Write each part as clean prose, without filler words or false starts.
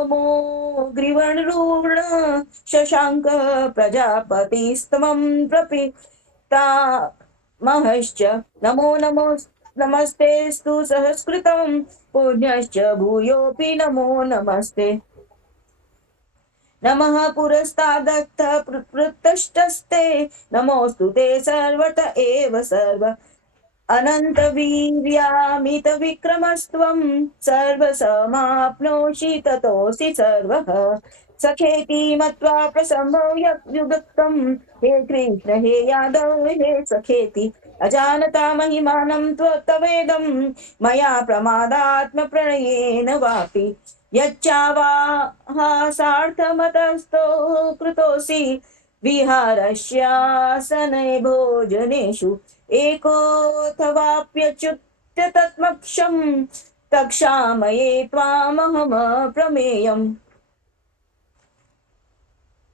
सोमो ग्रीवणरूर्ण शशांक प्रजापतिस्तमं प्रपितामहश्च नमो नमो नमस्तेस्तु सहस्कृतं पुण्यश्च भूयोऽपि नमो नमस्ते नमः पुरस्तादत्थ पृष्ठस्ते नमोऽस्तु ते सर्वत एव सर्व अनन्तवीर्यामित विक्रमस्त्वं सर्वसमाप्नोषि ततोऽसि सर्वः सखेति मत्वा प्रसम्भूय युक्तं हे कृष्ण हे यादव हे सखेति अजानता महिमानं तवेदं मया प्रमादात्मप्रणयेन वापि यच्चावाहासार्थमतस्थो कृतोऽसि विहारस्यासने भोजनेषु एकोऽथवाप्यच्युत तत्मक्षं तक्षामये त्वामहम प्रमेयम्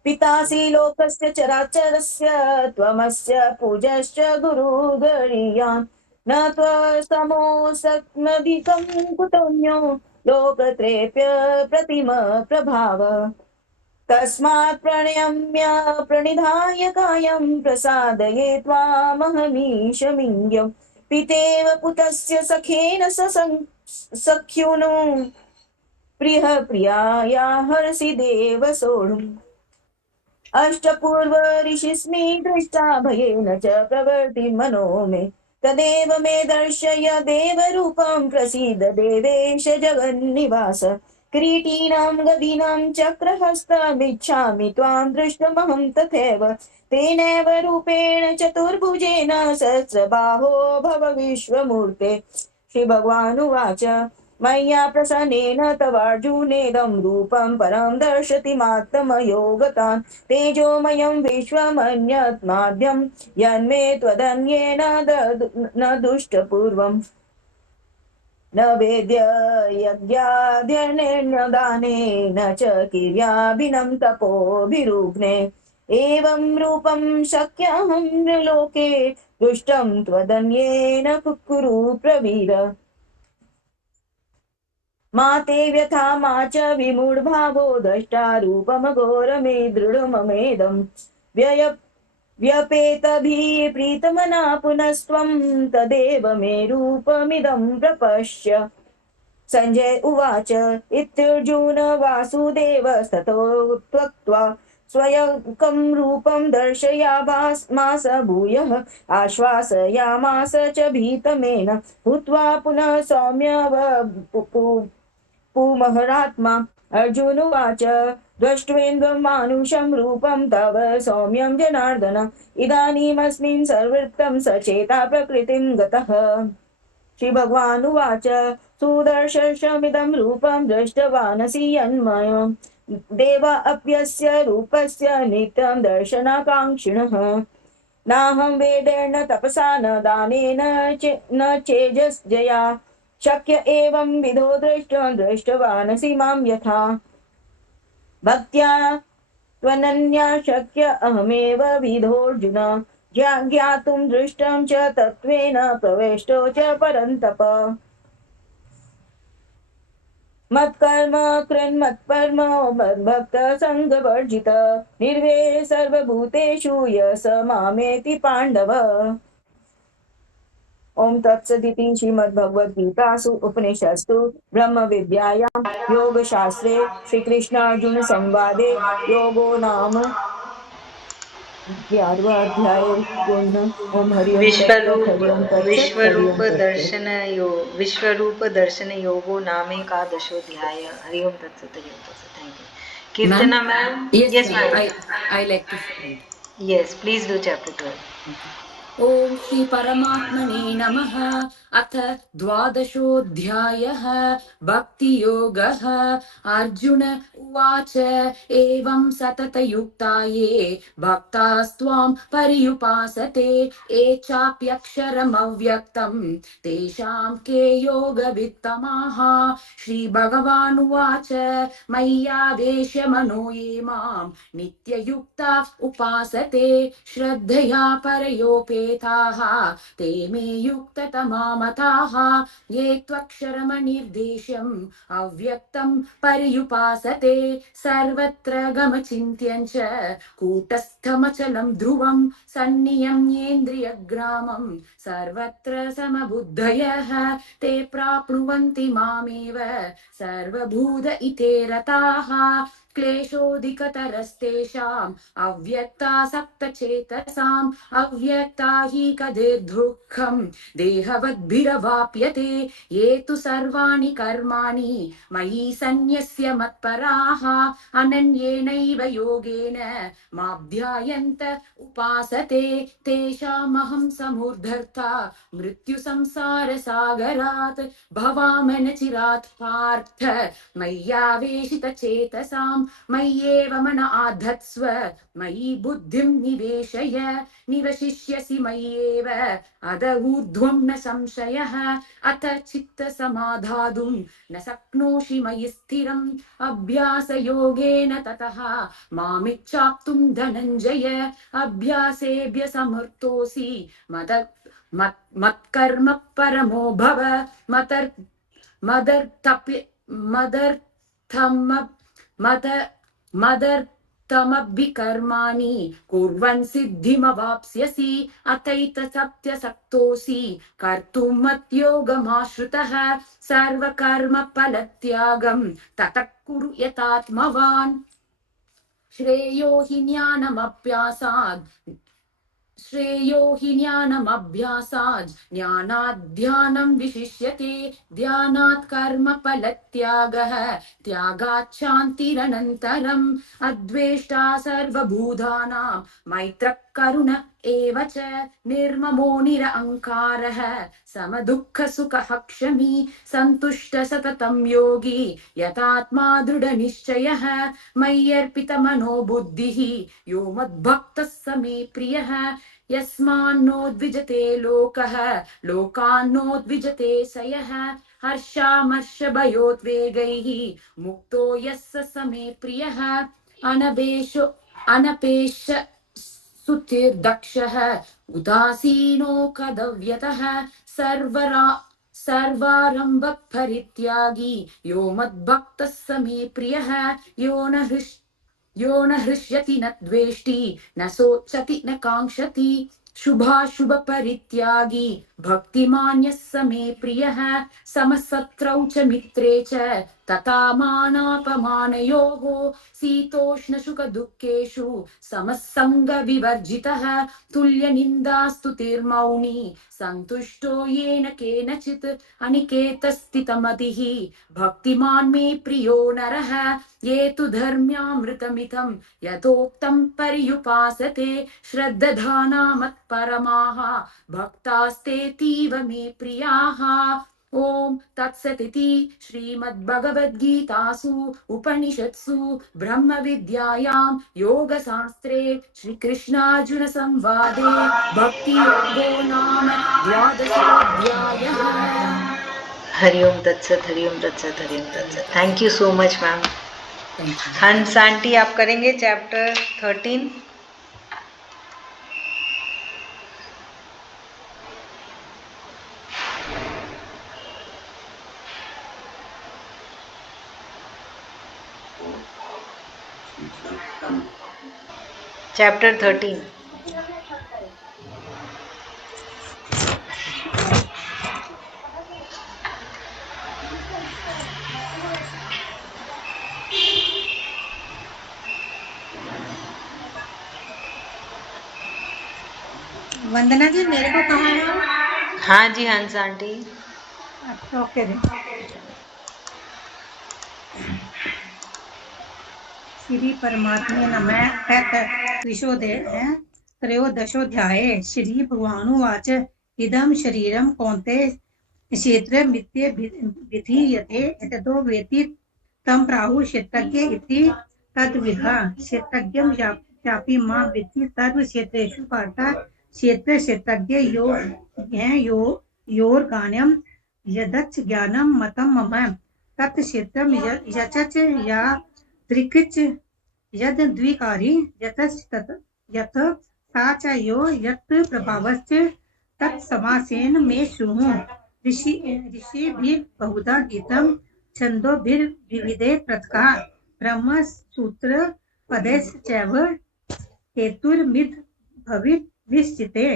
पितासि लोकस्य चराचरस्य त्वमस्य पूजश्च गुरुगरीयान् न त्वसमोऽस्मदिकं कुतोऽन्यो लोकत्रेऽप्य प्रतिम प्रभाव तस्मात् प्रणम्य प्रणिधाय कायं प्रसादये त्वामहमीशमिङ्गम् पितेव पुतस्य सखेन सख्युनो प्रियप्रियाया हरसि देव सोढुम् अष्टपूर्व ऋषिस्मि दृष्टा भयेन च प्रवर्ति मनो मे तदेव मे दर्शय देवरूपं प्रसीद देवेश जगन्निवास किरीटीनां गदीनां चक्रहस्तमिच्छामि त्वां दृष्टमहं तथैव तेनैव रूपेण चतुर्भुजेन सहस्रबाहो भव विश्वमूर्ते श्रीभगवानुवाच मय्या प्रसन्नेन तवार्जुनेदं रूपं परं दर्शति मात्मयोगतान् तेजोमयं विश्वमन्यत्माद्यं यन्मे त्वदन्येन न दुष्टपूर्वम् न वेद्य यज्ञाध्ययनेन च किर्याभिनं तपोभिरुग्ने एवं रूपं शक्यहं लोके दुष्टं त्वदन्येन कुरु प्रवीर मा ते व्यथा मा च विमूढभावो द्रष्टा रूपमघोरमे दृढममेदम् व्यपेतभिः प्रीतमना पुनस्त्वं तदेव मे रूपमिदं प्रपश्य संजय उवाच इत्युर्जुन वासुदेवस्ततो त्यक्त्वा स्वयं रूपं दर्शयामास भूयः आश्वासयामास च भीतमेन भूत्वा पुनः सौम्य पुमहरात्मा अर्जुनुवाच द्रष्ट्वेन्द्रं मानुषं रूपं तव सौम्यं जनार्दन इदानीमस्मिन् सर्वृत्तं सचेता प्रकृतिं गतः श्रीभगवानुवाच सुदर्शनमिदं रूपं दृष्टवानसि यन्मयम् देवा अप्यस्य रूपस्य नित्यं दर्शनाकाङ्क्षिणः नाहं वेदेन तपसा न दानेन न चेजस्जया शक्य एवं विधो दृष्टवानसि मां यथा भक्त्या त्वनन्या शक्य अहमेव विधोऽर्जुन ज्ञातुं दृष्टं च तत्त्वेन प्रवेष्टो च परन्तप मत्कर्म कृन्मत्परम मद्भक्त संगवर्जित निर्वैर सर्वभूतेषु यस मामेति पाण्डव ओम तत्सदिति श्रीमद्भगवद्गीतासु उपनिषत्सु ब्रह्म विद्यायां योगशास्त्रे श्रीकृष्णार्जुन संवादे योगो नाम 11वां अध्याय पूर्ण। ओम हरि ओम तत्सत् हरि ओम तत्सत् हरि ओम तत्सत् विश्वरूप दर्शन योगो नामेकादशोऽध्याय। हरि ओम तत्सत् हरि ओम तत्सत्। Thank you Keertana ma'am. Yes, ma'am. I like to read. Yes, please do chapter 12. Okay. ओम श्री परमात्मने नमः। अथ द्वादशोऽध्यायः भक्ति योगः। अर्जुन उवाच एवं सततयुक्ता ये भक्तास्त्वां पर्युपासते ये चाप्यक्षरमव्यक्तं तेषां के योगवित्तमाः। श्रीभगवानुवाच मय्यावेश्य मनो ये मां नित्ययुक्ता उपासते श्रद्धया परयोपेताः समवेताः ते मे युक्ततमा मताः ये त्वक्षरमनिर्देश्यम् अव्यक्तं पर्युपासते सर्वत्र गमचिन्त्यं च कूटस्थमचलं ध्रुवं सन्नियम्येन्द्रियग्रामं सर्वत्र समबुद्धयः ते प्राप्नुवन्ति मामेव सर्वभूत इते रताः क्लेशोऽधिकतरस्तेषाम् अव्यक्तासक्तचेतसाम् अव्यक्ता हि कदिर्दुःखम् देहवद्भिरवाप्यते ये तु सर्वाणि कर्माणि मयि सन्न्यस्य मत्पराः अनन्येनैव योगेन माध्यायन्त उपासते तेषामहं समुद्धर्ता मृत्युसंसारसागरात् भवामि चिरात् पार्थ मय्यावेशितचेतसां मय्येव मन आधत्स्व मयि बुद्धिं निवेशय निवशिष्यसि मय्येव अद ऊर्ध्वं न संशयः अथ चित्तसमाधातुं न शक्नोषि मयि स्थिरम् अभ्यासयोगेन ततः मामिच्छाप्तुं धनञ्जय अभ्यासेभ्य समर्थोऽसि मत्कर्म परमो भव मदर्थमभिकर्माणि कुर्वन् सिद्धिमवाप्स्यसि अतैतसत्यसक्तोऽसि कर्तुं मद्योगमाश्रितः सर्वकर्मफलत्यागं ततः कुरु यतात्मवान् श्रेयो हि ज्ञानमभ्यासात् ज्ञानात् ध्यानं विशिष्यते ध्यानात् कर्मफलत्यागः त्यागात् शान्तिरनन्तरम् अद्वेष्टा सर्वभूतानां मैत्रः करुण एव च निर्ममो निरहङ्कारः समदुःखसुखः क्षमी सन्तुष्ट सततं योगी यतात्मा दृढनिश्चयः मय्यर्पितमनो बुद्धिः यो मद्भक्तः स मे प्रियः यस्मान्नो द्विजते लोकः लोकान्नो द्विजते स यः हर्षामर्षभयोद्वेगैः मुक्तो यः स मे प्रियः अनपेश सुतिर्दक्षः उदासीनो कदव्यतः सर्वारंभ परित्यागी यो मद्भक्तः स मे प्रियः यो न हृष्यति न द्वेष्टि न शोचति न काङ्क्षति शुभाशुभ परित्यागी भक्तिमान्यः स मे प्रियः समसत्रौ च मित्रे च तथा मानापमानयोः शीतोष्ण सुख दुःखेषु समसंग विवर्जितः तुल्यनिन्दास्तुतिर्मौनी सन्तुष्टो येन केनचित् अनिकेतस्थितमतिः भक्तिमान् मे प्रियो नरः ये तु धर्म्यामृतमितं यथोक्तं पर्युपासते श्रद्धाना मत्परमाः भक्तास्तेतीव मे प्रियाः ओम तत्सदिति श्रीमद्भगवद्गीतासु उपनिषत्सु ब्रह्म विद्यायां योगशास्त्रे श्रीकृष्णार्जुन संवादे भक्ति योगो नाम 12 हरिओम तत्सत हरिओम तत्सत हरिओम तत्सत। Thank you so much ma'am. हंस आंटी आप करेंगे चैप्टर 13। चैप्टर 13। वंदना जी मेरे को कहाँ है? हाँ जी हंस आंटी। अच्छा ओके जी। श्री परमात्मे नमः। त्रयोदशोऽध्याये श्री भगवानुवाच इदं शरीरं कौन्तेय क्षेत्रमित्य विधीयते यततो वेति तं प्राहुः क्षेत्रज्ञ इति तद्विधा क्षेत्रज्ञं चापि मां विद्धि सर्वक्षेत्रेषु पार्थ क्षेत्रज्ञ योर्गान्यं यदच्च ज्ञानं मतं मम तत्क्षेत्रं यचच या दृक्च यद द्विकारी यतश्च यथ ता च यो यत् प्रभावश्च तत्समासेन मे शृणु ऋषिभिः बहुधा गीतं छन्दोभिर्विविधे पृथक् ब्रह्मसूत्र पदैश्चैव हेतुर्मिद भवित् निश्चिते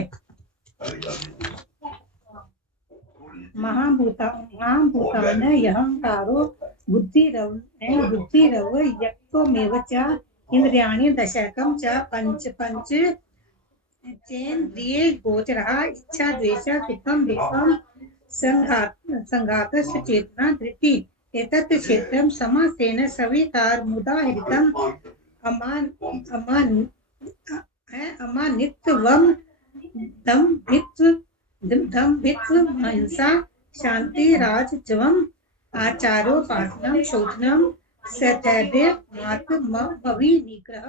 महाभूतान अहंकारो बुद्धिरव यत्त्वमेव च इंद्रियाणि दशकं च पंच चेन्द्रिये गोचरः इच्छा द्वेष सुखं दुःखं संघातश्च चेतना धृति एतत् क्षेत्रं समासेन सवितारमुदाहृतम् अमानित्वं दम्भित्वं अहिंसा शांति राजजवम् आचारोपासनं शोचनं सतैर्यमात्मभवि निग्रह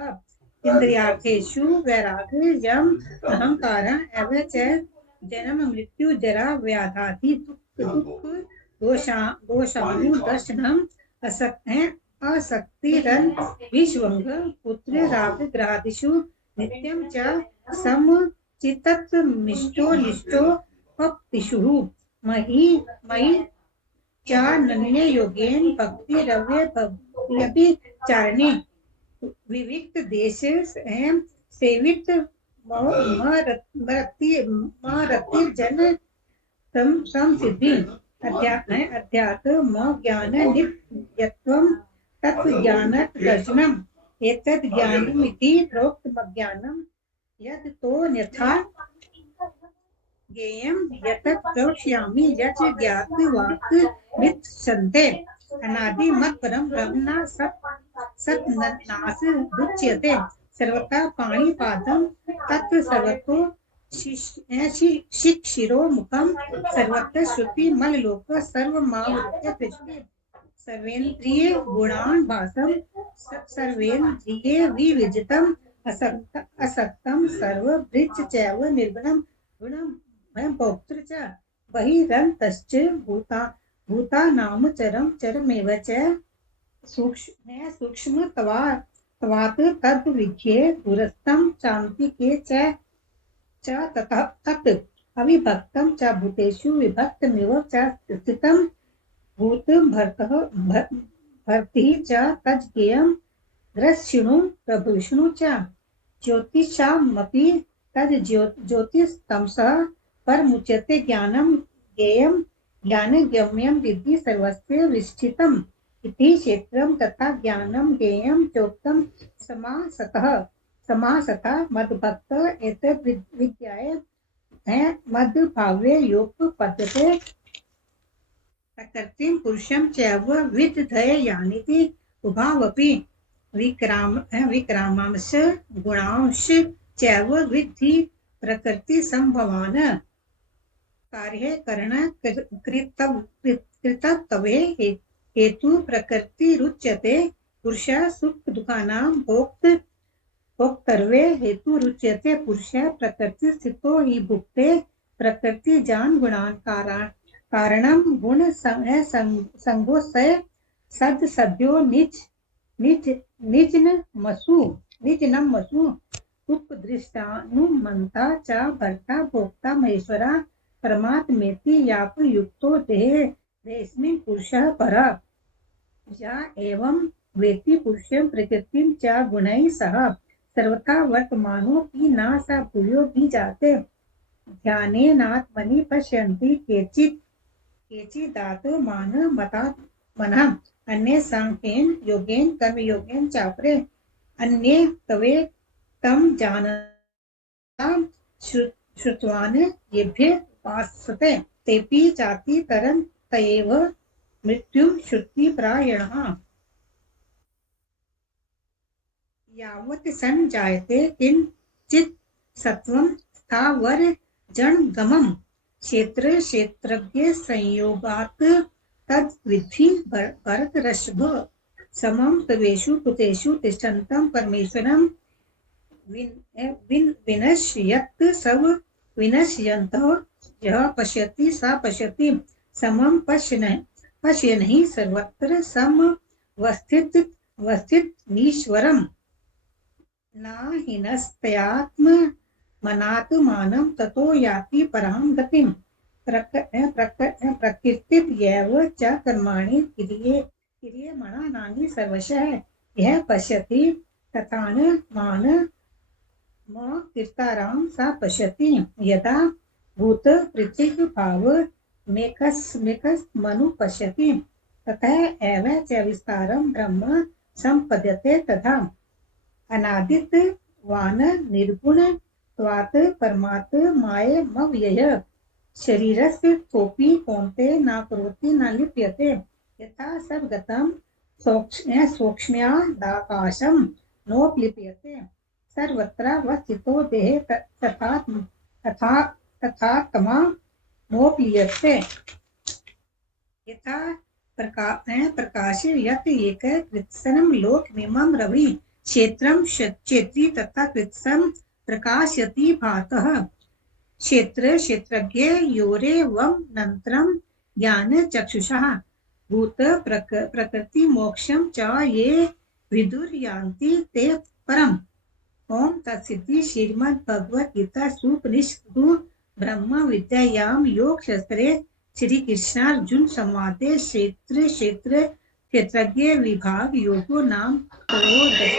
इंद्रियार्थेषु वैराग्यम् अहंकारः एव च जन्म मृत्यु जरा व्याधादि दुख दोषानुदर्शनम् असक्तिरन् विश्वंग पुत्र राग ग्रहादिषु नित्यं च समचित्तमिष्टो निष्ठो भक्तिषु मयि चानन्य योगेन भक्तिरव्यभिचारिणे विविक्त देश एवं सेवित मरतिर्जन संसिद्धि अध्यात्म ज्ञान नित्यत्वं तत् ज्ञान दर्शनम् एतद् ज्ञानमिति प्रोक्तमज्ञानं यत् तोऽन्यथा ज्ञेयं यतत् प्रवक्ष्यामि यच्च ज्ञातवाक् वित्सन्ते अनादि मत् परं ब्रह्म सत् नास दुच्यते सर्वथा पाणिपादं तत् सर्वतो शिक्षिरो मुखं सर्वत्र श्रुति मल्लोक सर्वमावृत्य पृष्ठे सर्वेन्द्रिय गुणान् भासं सर्वेन्द्रिये विविजितम् असक्तं सर्वभृच्च चैव निर्गुणं गुणं भोक्तृ च बहिरन्तश्च भूतानां चरमेव च सूक्ष्मत्वात् तद्विज्ञे दूरस्थं चान्तिके च ततः तत् अविभक्तं च भूतेषु विभक्तमिव च स्थितं भर्तिः च तज्ज्ञेयं दृश्यणु प्रभविष्णु च ज्योतिषामपि तद् ज्योतिस्तमसः परमुच्यते ज्ञानं ज्ञेयं ज्ञानगम्यं विद्धि सर्वस्य विष्ठितम् इति क्षेत्रं तथा ज्ञानं ज्ञेयं चोक्तं समासतः मद्भक्त एतद् विज्ञाय मद्भावे योपपद्यते प्रकृतिं पुरुषं चैव विद्धयानिति उभावपि विक्रामांश गुणांश चैव विद्धि प्रकृति संभवान कार्य करण कृतत्वे हेतु प्रकृति रुच्यते पुरुष सुख दुखानां भोक्तव्ये हेतु रुच्यते पुरुष प्रकृति स्थितो हि भुक्ते प्रकृति जान गुणान कारणं गुण संगो सद सद्यो निजनम मसु उपदृष्टानुमंता च भर्ता भोक्ता महेश्वरा परमात्मेति याप युक्तो देहेऽस्मिन् पुरुषः परः या एवं वेति पुरुषं प्रकृतिं च गुणैः सह सर्वथा वर्तमानो हि न स भूयो भी जाते ध्यानेनात्मनि पश्यन्ति केचिदात्मान मतात्मनः अन्ये सांख्येन योगेन कर्मयोगेन चापरे अन्ये तवे तं जानता श्रुतवान् येभ्य उपासते तेपि चाति तरन् तयेव मृत्युं श्रुतिपरायणः यावत् संजायते किंचित् सत्वं स्थावर जङ्गमम् क्षेत्रज्ञ संयोगात् तद्विद्धि भरतर्षभ समं तवेषु कुतेषु तिष्ठन्तं परमेश्वरं विनश्यत् सव विनश्यन्तः यः पश्यति स पश्यति समं पश्यन् हि सर्वत्र समवस्थितमीश्वरम् न हीनस्त्यात्म मनातु मानं ततो याति परां गतिम्। प्रकृतिर्यैव च कर्माणि क्रियमाणानि सर्वशः यः पश्यति तथान मान कीर्तारां सा पश्यति। यदा भूत पृथ्वी भाव मेकस्मनु पश्यति ततः एव च विस्तारं ब्रह्म संपद्यते। तथा अनादित वान निर्गुण त्वात् परमात् मायमव्यय शरीरस्य कोऽपि कौन्ते न करोति न लिप्यते। यथा सर्वगतं सौक्ष्म्यादाकाशं नोपलिप्यते सर्वत्र वस्थितो देहे तथात्मा नोपलीयते। यथा प्रकाश यत् एक कृत्स्नं लोकमिमं रवि क्षेत्रं क्षेत्री तथा कृत्स्नं प्रकाशयति भातः। क्षेत्रज्ञ योरेवं नन्तरं ज्ञानचक्षुषः भूत प्रकृति मोक्षं च ये विदुर्यान्ति ते परम्। ओम तत्सिद्धि श्रीमद्भगवद्गीतासूपनिषत्सु ब्रह्म विद्यायां योगशास्त्रे श्री कृष्णार्जुन संवादे क्षेत्रज्ञ विभाग योगो नाम त्रयोदश।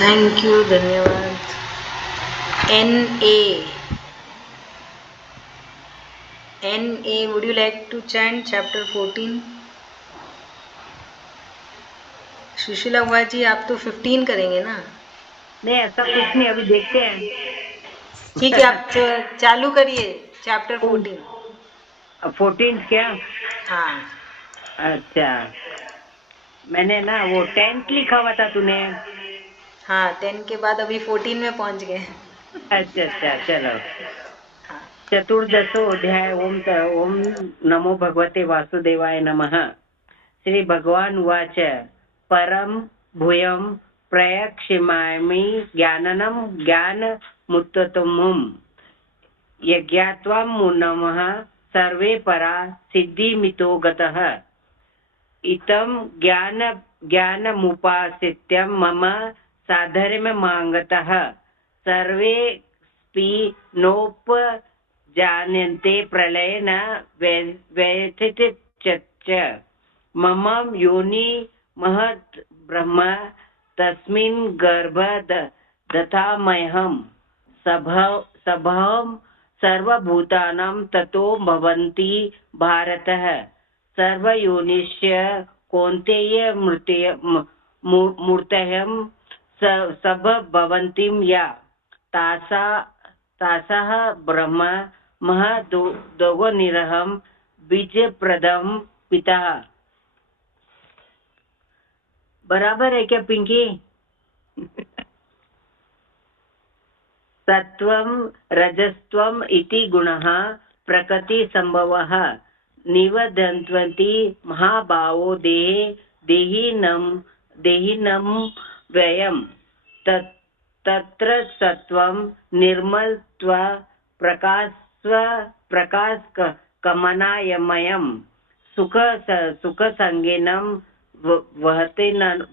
थैंक यू, धन्यवाद। NA, would you like to chant chapter 14? Sushila हुआ जी, आप तो 15 करेंगे ना? नहीं, ऐसा कुछ नहीं, अभी देखते हैं। ठीक है, आप चालू करिए चैप्टर 14। 14 क्या? हाँ। अच्छा, मैंने ना वो 10 लिखा हुआ था तूने। हाँ, 10 के बाद अभी 14 में पहुंच गए। अच्छा, चलो। चतुर्दशो अध्याय। ओम नमो भगवते वासुदेवाय नमः। श्री भगवान उवाच परम भूयं प्रयक्ष्यामि ज्ञाननं ज्ञानमुत्तमम् यज्ञात्वा मुनमः सर्वे परा सिद्धिमितो गतः। इतं ज्ञानमुपाश्रित्य मम साधर्म्यमागतः सर्वेऽपि नोपजानन्ते प्रलयेन व्यथितश्च। मम योनि महत् ब्रह्म तस्मिन् गर्भ दधाम्यहं सभं सर्वभूतानां ततो भवन्ति भारतः। सर्वयोनिश्च कौन्तेय मूर्तयः सभवन्ति या तासाः ब्रह्म महदोगनिरहं बीजप्रदं पिता। बराबर है क्या पिंकी? सत्वं रजस्त्वम् इति गुणः प्रकृति संभवः निवदन्ति महाभावो देहिनं व्ययम्। तत्र सत्वं निर्मलत्व प्रकाशकमनायमयम् सुखसंगेन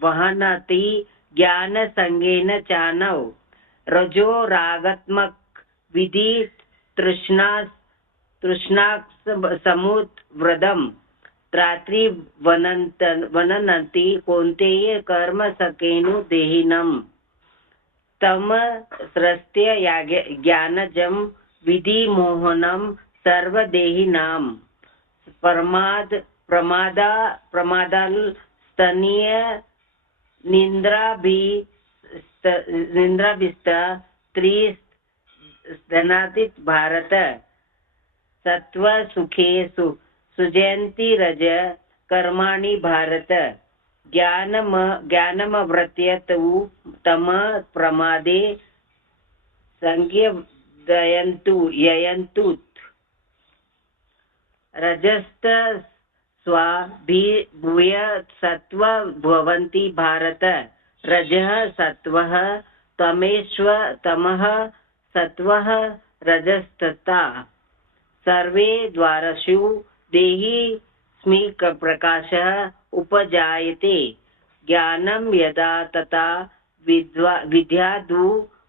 वहनति ज्ञानसंगेन चानौ। रजो रागात्मक विधि तृष्णासमुद्रदं त्रात्री वनन्ति कौन्तेय कर्म सकेनु देहिनम्। तम स्रस्त्य ज्ञानजं विधि मोहनं सर्वदेहिनां। प्रमादालस्तनीय निन्द्राभिस्त स्त्रीधनातीत भारत। सत्व सुखे सुजयन्ति रज कर्माणि भारत। ज्ञानमवृत्य तु तम प्रमादे ययन्तु। रजस्त स्वाभिभूय सत्व भवन्ति भारत। रजः सत्वः तमः सत्वः रजस्तथा। सर्वे द्वारषु देहिस्मिन् प्रकाशः उपजायते। ज्ञानं यदा तथा विद्याधुवन्तं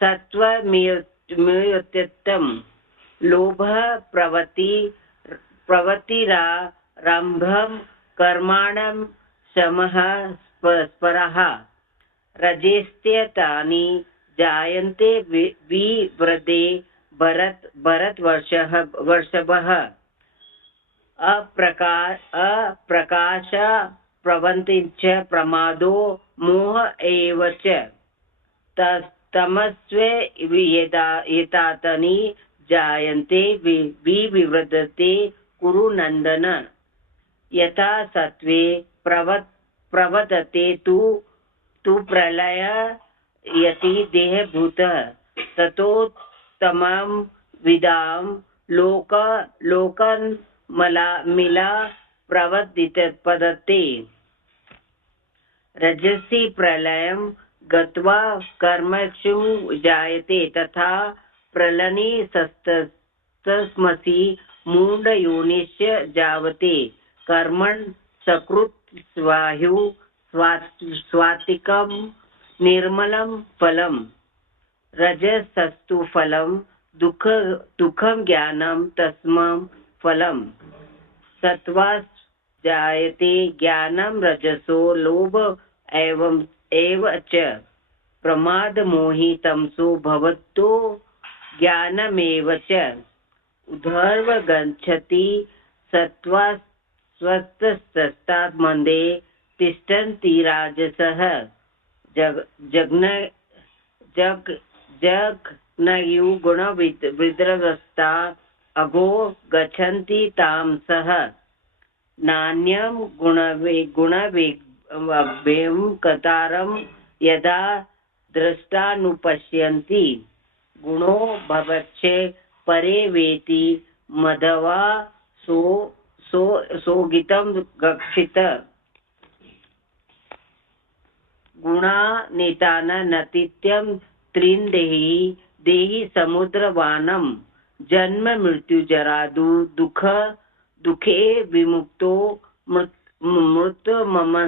सत्त्वमियोत्यत्तं लोभः प्रवृत्तिरारम्भं कर्माणं शमः स्परः रजेस्त्येतानि जायन्ते विवृद्धे भरतवर्षभः अप्रकाश प्रवृत्ति च प्रमादो मोह एव च तमस्वे एतानि जायन्ते विवृद्धते कुरु नन्दन यथा सत्त्वे प्रवदते तु प्रलय यति देहभूतः ततोत्तमं विदां लोकन् मिला प्रवदितपदते रजसि प्रलयं गत्वा कर्मक्षु जायते तथा प्रलने तस्मसि मूढयोनिश्च जावते कर्मन् सकृत् स्वायु स्वातिकं निर्मलं फलं रजसस्तु फलं दुःखं ज्ञानं तस्मं फलं सत्त्वात् जायते ज्ञानं रजसो लोभ एव च प्रमादमोहि तमसो भवतो ज्ञानमेव च उद्धर्व गच्छति सत्त्वात् स्वस्तात् मन्दे तिष्ठन्ति राजसः जग्नयु गुणविद्रवस्ता अगो गच्छन्ति तामसः नान्यं गुणवें कतारं यदा दृष्टानुपश्यन्ति गुणो भवच्छे परे वेति मधवा सोगितं गक्षित गुणानितान नतित्यं त्रीन् देहि समुद्रवानं जन्म मृत्यु जरा दुःखे विमुक्तो मृत्युममस्तुते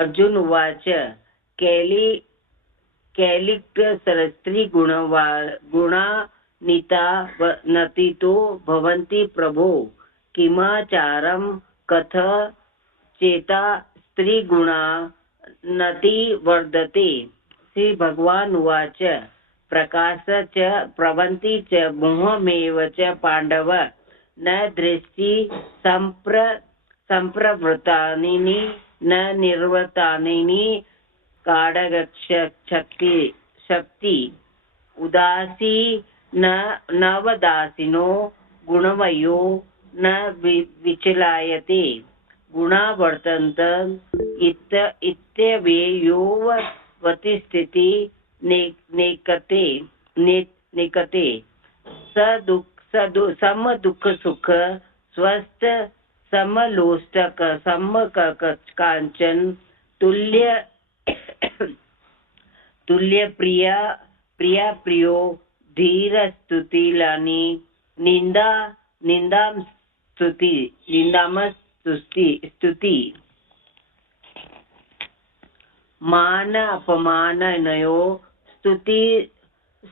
अर्जुन उवाच गुणानिता नतितो भवन्ति प्रभो किमाचारं कथ चेता स्त्रीगुणा नति वर्धते श्री भगवान उवाच प्रकाश च प्रवन्ति च मोहमेव च पाण्डव न दृष्टि संप्रवृत्तानि न निर्वृत्तानि काडगशक्ति उदासी नवदासीनो गुणवयो न विचलायते गुणा वर्तन्त इत्यव्ययोवतिस्थिति नेकते समदुःख सुख स्वस्थ समलोष्टक समकांचन तुल्य प्रिया प्रियो धीर स्तुतिलानि निंदाम स्तुति मान अपमानयो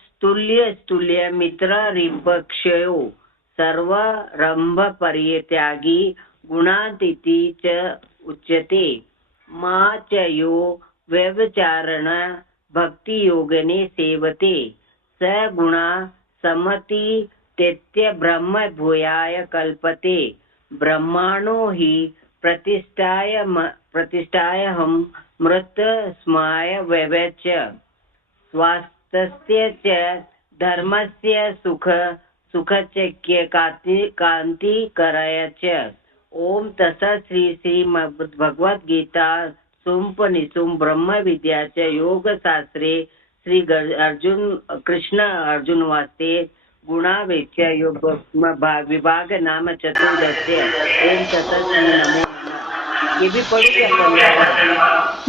स्तुल्य मित्ररिपक्षयो सर्वरंभ परित्यागी गुणातीती च उच्यते मा च यो व्यभिचारण भक्ति योगने सेवते स गुणा सम्मति तेत्य ब्रह्म भूयाय कल्पते ब्रह्माणो हि प्रतिष्ठाय हम मृत स्माय व्यवच स्वास्थ्य च धर्मस्य सुखचक्य कांति कराय च ओम तत्सत् श्री भगवद गीता सुम्पनिसुम ब्रह्म विद्या च योग शास्त्रे श्री कृष्ण अर्जुन वास्ते गुणावेक्ष्य योग विभाग नाम चतुर्दश्य ओम तत्सत् श्री नमो नमः। ये भी पढ़ूंगी अपन।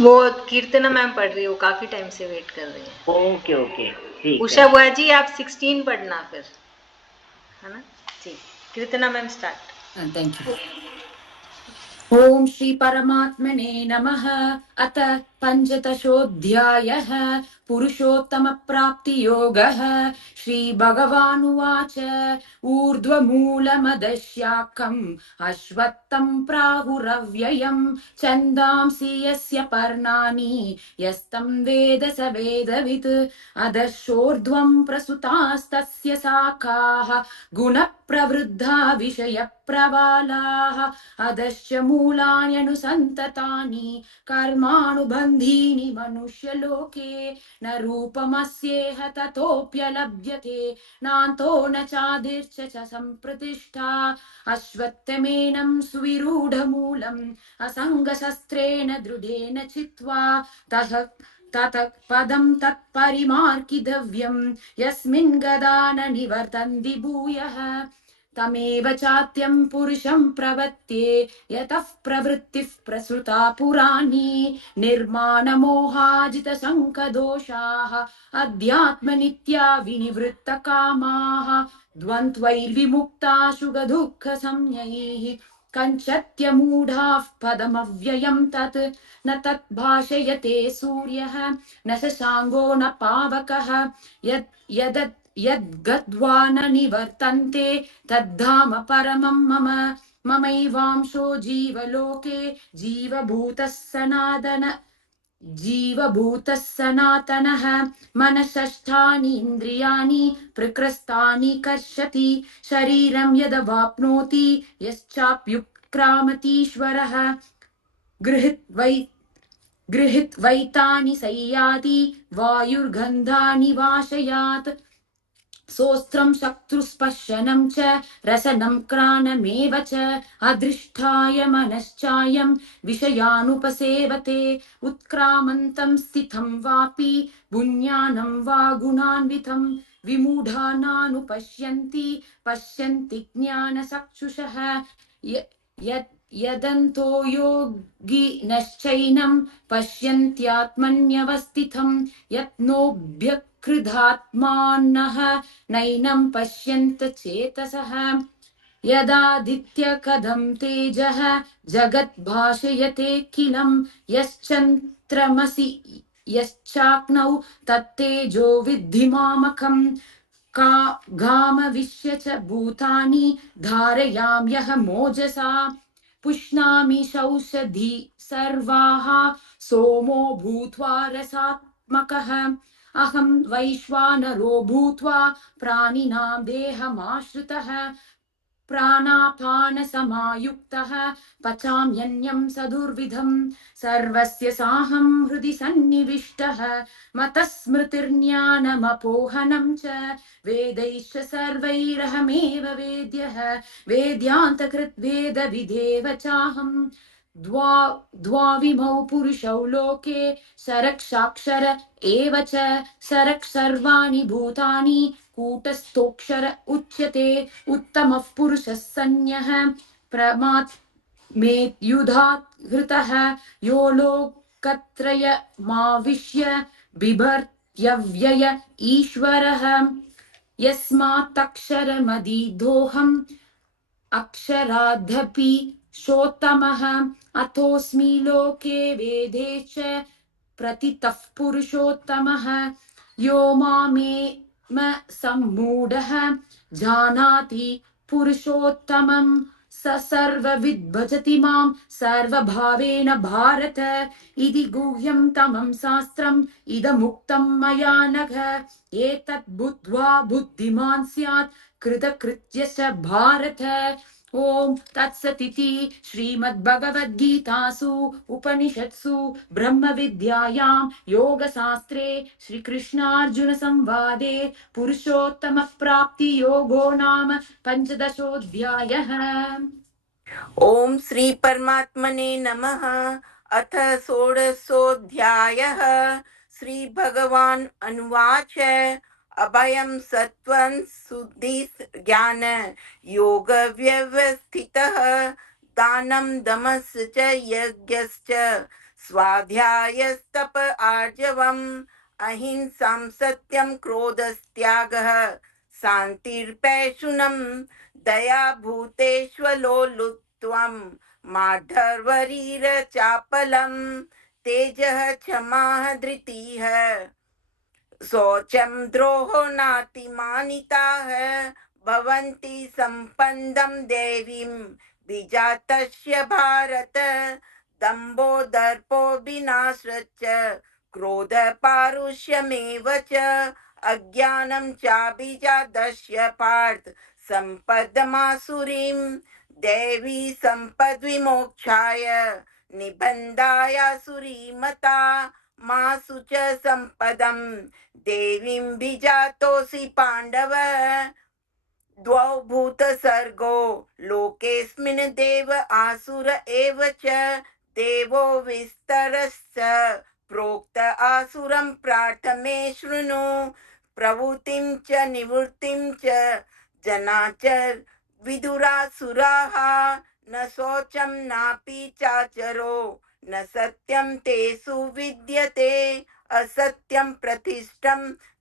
वो कीर्तना मैम पढ़ रही हो, काफी टाइम से वेट कर रही है। ओके ओके ठीक। उषा बुआ जी आप 16 पढ़ना फिर, है ना? ठीक, Keertana ma'am start. Thank you. Om Shri परमात्मने नमः। अथ पञ्चदशोऽध्यायः। पुरुषोत्तमप्राप्तियोगः। श्रीभगवानुवाच ऊर्ध्वमूलमदशाकम् अश्वत्थं प्राहुरव्ययम् छन्दांसि यस्य पर्णानि यस्तं वेद स वेदवित् अधश्चोर्ध्वं प्रसुतास्तस्य शाखाः गुणप्रवृद्धा विषयप्रवालाः अधश्च मूलान्यनुसन्ततानि कर्मानुबन्धीनि मनुष्यलोके न रूपमस्येह ततोऽप्यलभ्यते नान्तो न चादिर्च च सम्प्रतिष्ठा अश्वत्थमेनं सुविरूढमूलम् असङ्गशस्त्रेण दृढेन चित्वा ततः पदं तत्परिमार्गितव्यं यस्मिन् गदा न निवर्तन्ति भूयः तमेव चात्यं पुरुषं प्रवत्ये यतः प्रवृत्तिः प्रसृता पुराणी निर्माणमोहाजितशङ्कदोषाः अध्यात्मनित्या विनिवृत्तकामाः द्वन्द्वैर्विमुक्ता सुखदुःखसंज्ञैः कञ्चत्यमूढाः पदमव्ययं तत् न तत् भाषयते सूर्यः न शशाङ्को न पावकः यद्गत्वा न निवर्तन्ते तद्धाम परमं मम ममैवांशो जीवलोके जीवभूतः सनातनः मनःषष्ठानि इन्द्रियाणि प्रकृष्टानि कर्षति शरीरं यदवाप्नोति यश्चाप्युत्क्रामतीश्वरः गृहीत्वैतानि संयाति वायुर्गन्धानि वाशयात् सोस्त्रं चक्षुस्पर्शनं च रसनं घ्राणमेव च अधिष्ठाय मनश्चायं विषयानुपसेवते उत्क्रामन्तं स्थितं वापि पुण्यानं वा गुणान्वितं विमूढानानुपश्यन्ति पश्यन्ति ज्ञानचक्षुषः यदन्तो योगिनश्चैनं पश्यन्त्यात्मन्यवस्थितं यत्नोऽभ्यकृधात्मानः नैनं पश्यन्त चेतसः यदादित्यकदं तेजः जगद्भाषयतेऽखिलं यश्चन्द्रमसि यश्चाग्नौ तत्तेजो विद्धि मामकम् का घामविश्य च भूतानि धारयाम्यह मोजसा पुष्णामि शौषधी सर्वाः सोमो भूत्वा रसात्मकः अहं वैश्वानरो भूत्वा प्राणिनां देहमाश्रितः प्राणापानसमायुक्तः पचाम्यन्नं सदुर्विधं सर्वस्य साहं हृदि सन्निविष्टः मतः स्मृतिर्ज्ञानमपोहनं च वेदैश्च सर्वैरहमेव वेद्यः वेद्यान्तकृत् वेदविदेव चाहम् द्वाविमौ पुरुषौ लोके शरक्षाक्षर एव च शरक् सर्वाणि भूतानि कूटस्थोऽक्षर उच्यते उत्तमः पुरुषः सन्यः प्रमात्मेत्युधात् घृतः यो लोकत्रयमाविश्य बिभर्त्यव्यय ईश्वरः यस्मात्तक्षरमदीदोऽहम् अक्षरादपि श्रोत्तमः अथोऽस्मि लोके वेदे च प्रतितः पुरुषोत्तमः यो मामेव सम्मूढः जानाति पुरुषोत्तमं स सर्वविद् भजति मां सर्वभावेन भारत इति गुह्यं तमं शास्त्रम् इदमुक्तं मया नघ एतत् बुद्ध्वा बुद्धिमान् स्यात् कृतकृत्यश्च भारत ओम तत्सदिति श्रीमद्भगवद्गीतासु उपनिषत्सु ब्रह्मविद्यायां योगशास्त्रे श्रीकृष्णार्जुनसंवादे पुरुषोत्तमप्राप्तियोगो नाम पञ्चदशोऽध्यायः। ओम श्री परमात्मने नमः। अथ षोडशोऽध्यायः। श्री भगवान अनुवाच अभयं सत्त्वं शुद्धि ज्ञान योग व्यवस्थितः दानं दमश्च च यज्ञश्च स्वाध्यायस्तप आर्जवम् अहिंसां सत्यं क्रोधस्त्यागः शान्तिर्पैशुनम् दया भूतेष्वलोलुत्वम् माढर्वरीरचापलं तेजः क्षमाः धृतिः शौचं द्रोहो नातिमानिताः भवन्ति सम्पन्दं देवीं विजातस्य भारत दम्भो दर्पो विनाशश्च क्रोध पारुष्यमेव च अज्ञानं चाभिजातस्य पार्थ सम्पदमासुरीं देवी सम्पद्विमोक्षाय निबन्धायासुरीमता मासु च सम्पदम् देवीं विजातोऽसि पाण्डव द्वौ भूतसर्गो लोकेऽस्मिन् देव आसुर एव च देवो विस्तरश्च प्रोक्त आसुरं प्रार्थमे शृणु प्रवृत्तिं च निवृत्तिं च जना च विदुरासुराः न शौचं नापि चाचरो न सत्यं तेषु विद्यते असत्यं प्रतिष्ठं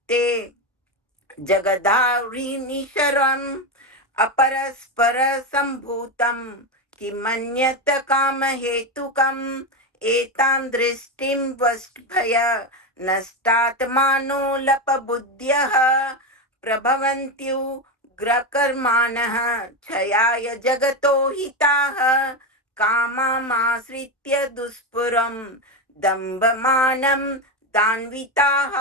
ते जगदाहुरीनिशरम् अपरस्पर सम्भूतं किमन्यत् कामहेतुकम् एतां दृष्टिं वष्ट्भय नष्टात्मानो लपबुद्ध्यः प्रभवन्त्युग्रकर्माणः क्षयाय जगतो हिताः काममाश्रित्य दुष्पुरं दम्भमानं दान्विताः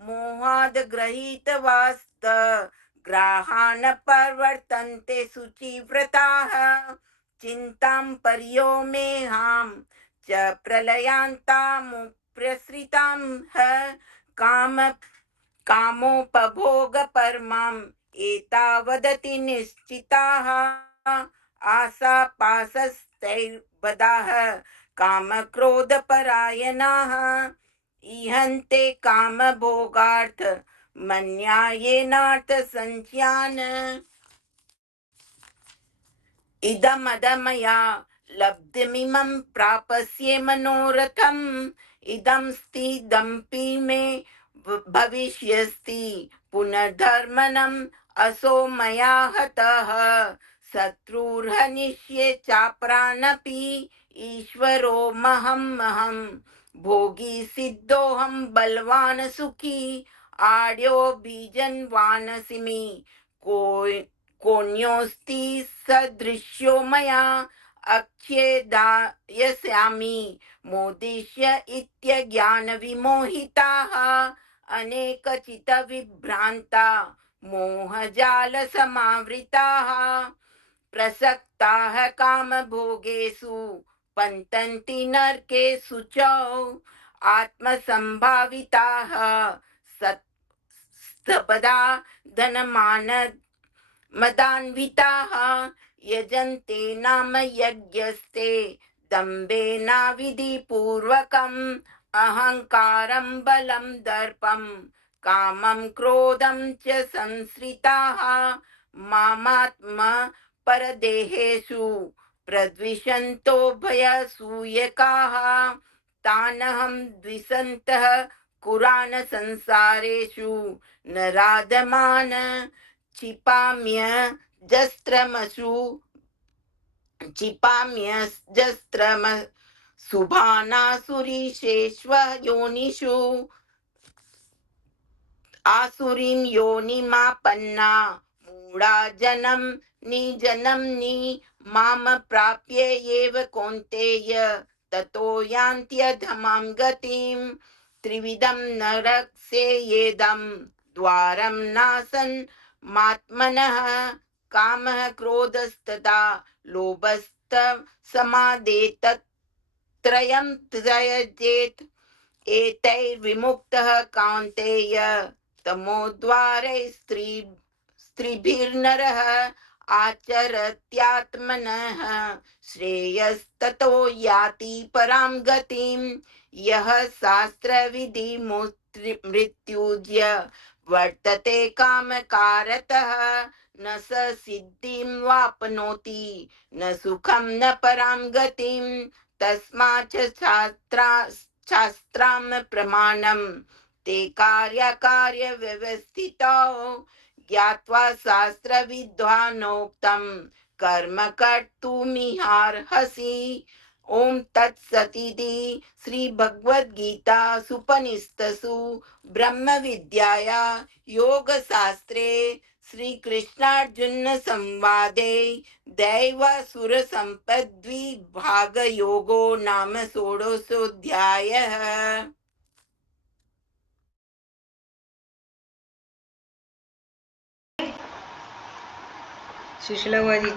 मोहाद् गृहीतवास्त ग्राहान् प्रवर्तन्ते शुचिव्रताः चिन्तां पर्योमेहां च प्रलयान्तामुप्रसृतां काम कामोपभोगपरमाम् एतावदति निश्चिताः आशापाशस्तैर्बधाः कामक्रोधपरायणाः इहन्ते कामभोगार्थ मन्यायेनार्थ संख्यान् इदमदमया लब्धमिमं प्रापस्ये मनोरथम् इदं स्थिदम्पि मे भविष्यस्ति पुनर्धर्मणम् असो मया हतः शत्रुर्हनिष्ये चाप्रानपि ईश्वरोऽहमहं भोगी सिद्धोऽहं बलवान् सुखी आड्यो बीजन्वानसिमि कोऽन्योऽस्ति सदृश्यो मया अक्षेदायस्यामि मोदिष्य इत्यज्ञानविमोहिताः अनेकचित्तविभ्रान्ता मोहजालसमावृताः प्रसक्ताः कामभोगेषु पतन्ति नरकेषु च आत्मसम्भाविताः सत्सपदा धनमान मदान्विताः यजन्ते नाम यज्ञस्ते दम्भेनाविधिपूर्वकम् अहङ्कारं बलं दर्पं कामं क्रोधं च संश्रिताः मामात्म परदेहेषु प्रद्विषन्तो भयसूयकाः तानहं द्विषन्तः कुरान् संसारेषु न राधमान क्षिपाम्यजस्त्रम शुभानासुरीशेष्व योनिषु आसुरीं योनिमापन्ना मूढा जनं निजनं नि माम प्राप्य एव कौन्तेय ततो यान्त्यधमां गतिं त्रिविधं नरकस्येदं द्वारं नासन् मात्मनः कामः क्रोधस्तथा लोभस्त समादेतत्रयं त्यजेत् एतैर्विमुक्तः कौन्तेय तमोद्वारै स्त्रीभिर्नरः आचरत्यात्मनः श्रेयस्ततो याति परां गतिं यः शास्त्रविधिमुत्सृज्य वर्तते कामकारतः न स सिद्धिं वाप्नोति न सुखं न परां गतिं तस्माच्च शास्त्रां प्रमाणं ते कार्याकार्यव्यवस्थितौ ज्ञात्वा शास्त्रविद्वानोक्तं कर्म कर्तुमिहार्हसि। ओम तत्सदिति श्री भगवद गीता सुपनिषत्सु ब्रह्म विद्याया योग शास्त्रे श्री कृष्णार्जुन संवादे दैवासुर संपद्विभाग योगो नाम षोडशोऽध्यायः। सुशीला बुआ जी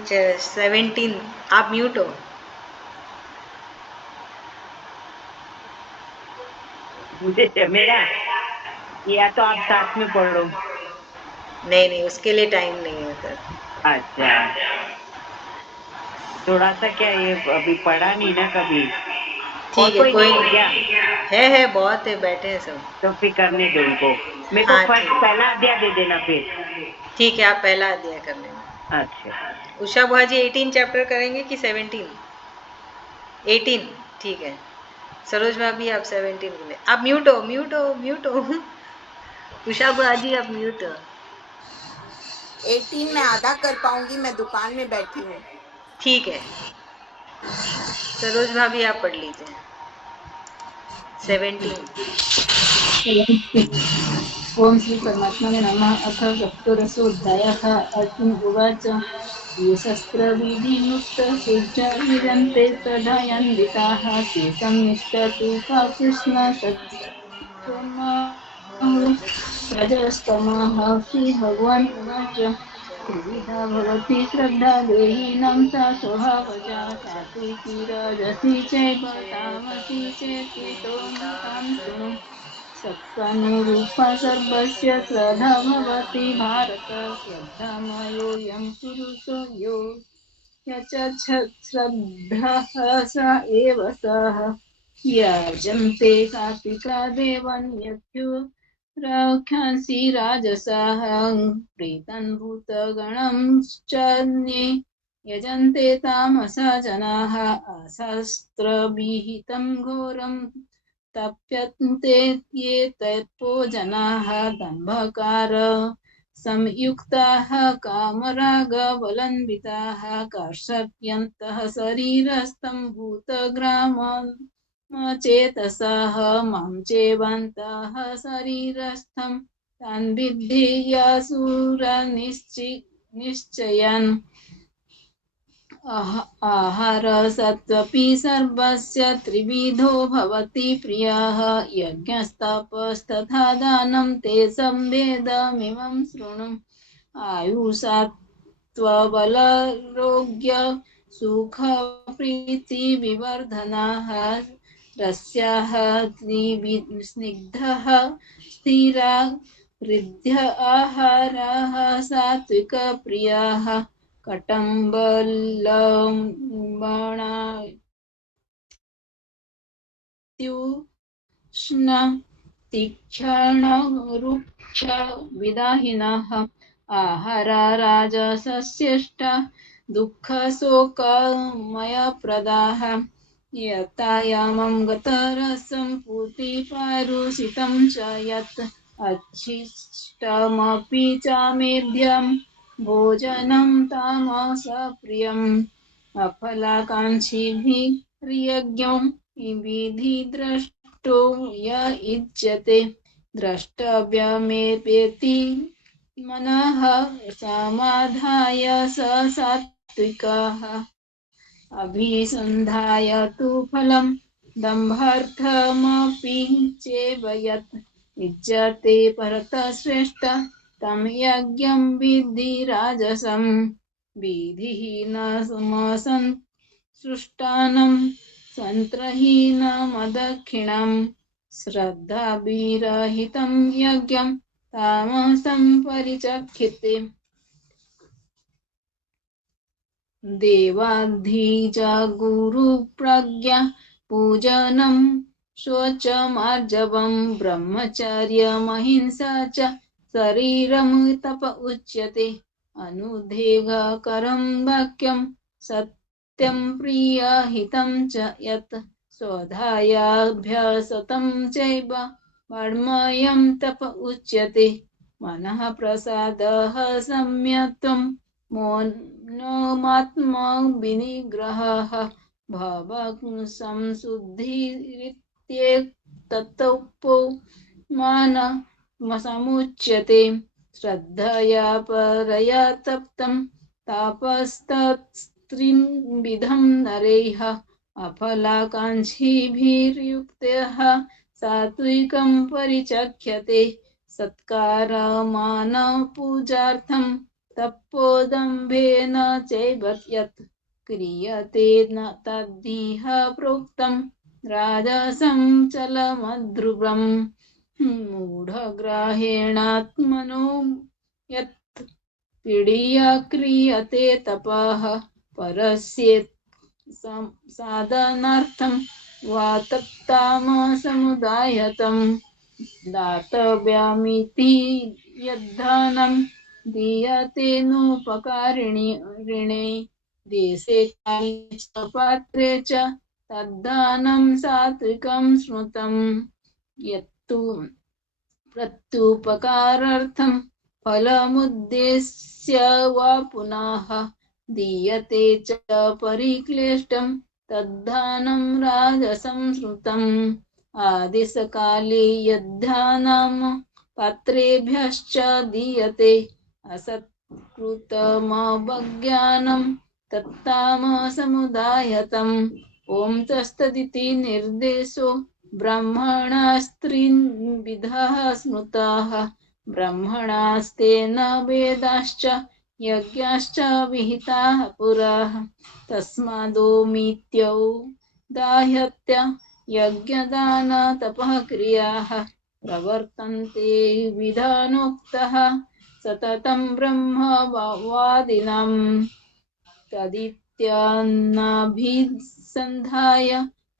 17 आप म्यूट हो। मुझे जमेगा या तो आप साथ में पढ़ो। नहीं नहीं, उसके लिए टाइम नहीं है सर। अच्छा, थोड़ा सा क्या, ये अभी पढ़ा नहीं ना कभी। और ठीक है, कोई कोई नहीं है क्या? है बहुत है, बैठे हैं सब। तो फिर करने दो उनको। मेरे को हाँ फर्स्ट ठीक पहला अध्याय दे देना फिर। ठीक है, आप पहला अध्याय कर लेना। अच्छा, उषा बुआ जी 18 चैप्टर करेंगे कि 17? 18 ठीक है। सरोज भाभी आप 17 के लिए। आप म्यूट हो, म्यूट हो, म्यूट हो। उषा बुआ जी आप म्यूट हो। 18 में आधा कर पाऊंगी, मैं दुकान में बैठी हूँ। ठीक है, सरोज भाभी आप पढ़ लीजिए 17। ओम श्री परमात्मने नमः। अथ सप्तदशोऽध्यायः। अर्जुन उवाच ये शस्त्रविधिमुक्तशुद्धविदन्ते प्रधयन्विताः तेषां निष्ठा का कृष्ण रजस्तमः। श्री भगवान उवाच त्रिविधा भवति श्रद्धा देहिनां सा स्वभावजा सात्विकी रजसी चैव तामसी चेति तां शृणु। सत्त्वानुरूपा सर्वस्य श्रद्धा भवति भारत। श्रद्धामयोऽयं पुरुषो यो यच्चच्छ्रद्धः स एव सः यजन्ते सात्विका देवन्यथो रक्षांसि राजसाः प्रीतं भूतगणं चान्ये यजन्ते तामसा जनाः अशास्त्रविहितं घोरं तप्यन्ते ये तपो जनाः दम्भकार संयुक्ताः कामरागबलान्विताः कर्षयन्तः शरीरस्थं भूतग्रामं चेतसः मां चेवन्तः शरीरस्थं तान् विद्धि निश्चयन्। आहार सत्त्वपि सर्वस्य त्रिविधो भवति प्रियः यज्ञस्तपस्तथा दानं ते संवेदमिमं शृणु। आयुषात्वबलारोग्य सुखप्रीतिविवर्धनाः रस्याः स्निग्धः स्थिरा हृद्य आहाराः सात्विकप्रियाः कटम्बलम्बणात्युष्ण तीक्ष्णरुक्ष विदाहिनः आहारा राजसस्यष्टा दुःखशोकमयप्रदाः यतायामं गतरसं पूतिपारुषितं च यत् अच्छिष्टमपि चामेध्यं भोजनं तामसप्रियम् अफलाकाङ्क्षिभिः यज्ञं विधि द्रष्टो य इज्यते द्रष्टव्यमेवेति मनः समाधाय स सात्विकः अभिसन्धाय तु फलं दम्भार्थमपि चेवयत् इज्यते परतश्रेष्ठ तं यज्ञं विद्धि राजसं विधिहीनसृष्टानं सन्त्रहीनमदक्षिणं श्रद्धाभिरहितं यज्ञं तामसं परिचक्षते। देवाधिजगुरुप्रज्ञा पूजनं शौचमार्जवं ब्रह्मचर्यमहिंसा च शरीरं तप उच्यते। अनुदेवकरं वाक्यं सत्यं प्रियहितं च यत् स्वधायाभ्यसतं चैव वाङ्मयं तप उच्यते। मनः प्रसादः सम्यक्त्वं मौनमात्मा विनिग्रहः भवं संशुद्धिरित्येतत्तपो मानसमुच्यते श्रद्धया परया तप्तं तापस्तत्त्रिविधं नरैः अफलाकाङ्क्षिभिर्युक्तः सात्विकं परिचख्यते सत्कारमानपूजार्थं तपोदम्भेन चैव यत् क्रियते न तद्दिह प्रोक्तं राजसं चलमध्रुवम् मूढग्राहेणात्मनो यत् पीडया क्रियते तपः परस्य साधनार्थं वा तत्तामसमुदायतम् दातव्यमिति यद्दानं दीयते नोपकारिणे देशे काले च पात्रे च तद्दानं सात्विकं स्मृतं यत्तु प्रत्युपकारार्थं फलमुद्देश्य वा पुनः दीयते च परिक्लिष्टं तद्दानं राजसं स्मृतम् आदिशकाले यद्धानं पात्रेभ्यश्च दीयते असत्कृतमवज्ञानं तत्तामसमुदायतम् ॐ तत्सदिति निर्देशो ब्राह्मणास्त्रिविधः स्मृताः ब्राह्मणास्तेन वेदाश्च यज्ञाश्च विहिताः पुरा तस्मादोमित्योदाहत्य यज्ञदान तपः क्रियाः प्रवर्तन्ते विधानोक्तः सततं ब्रह्मवादिनां तदित्यान्नाभिसन्धाय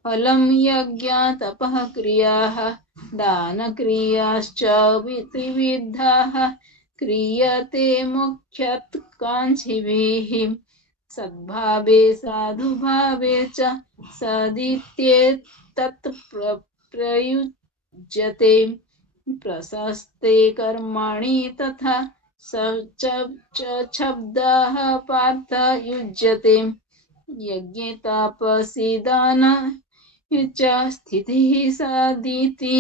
फलं यज्ञा तपः क्रियाः दानक्रियाश्च त्रिविधाः क्रियते मुख्यत्काङ्क्षिभिः सद्भावे साधुभावे च सदित्येतत् प्रयुज्यते प्रशस्ते कर्माणि तथा शब्दः पार्थ युज्यते यज्ञे तापसि दान च स्थितिः सादिति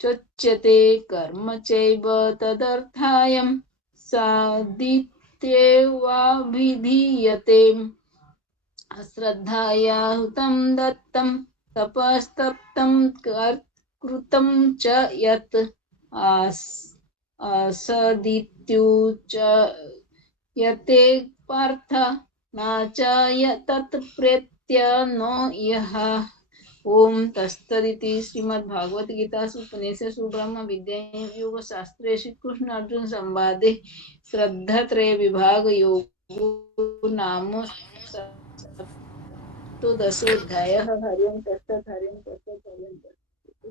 चोच्यते कर्म चैव तदर्थायं सादित्येवाभिधीयते अश्रद्धया हुतं दत्तं तपस्तप्तं कृतं च यत् असदित्युच्यते पार्थ न च तत् प्रेत्य नो यः ओम तत्सदिति श्रीमद्भागवतगीतासु उपनिषत्सु ब्रह्म विद्यायोगशास्त्रे श्रीकृष्ण अर्जुन संवादे श्रद्धात्रय विभाग योगो नाम सप्तदशोऽध्यायः। हरि ओम तत्सत् हरि ओम तत्सत् हरि ओम तत्सत्।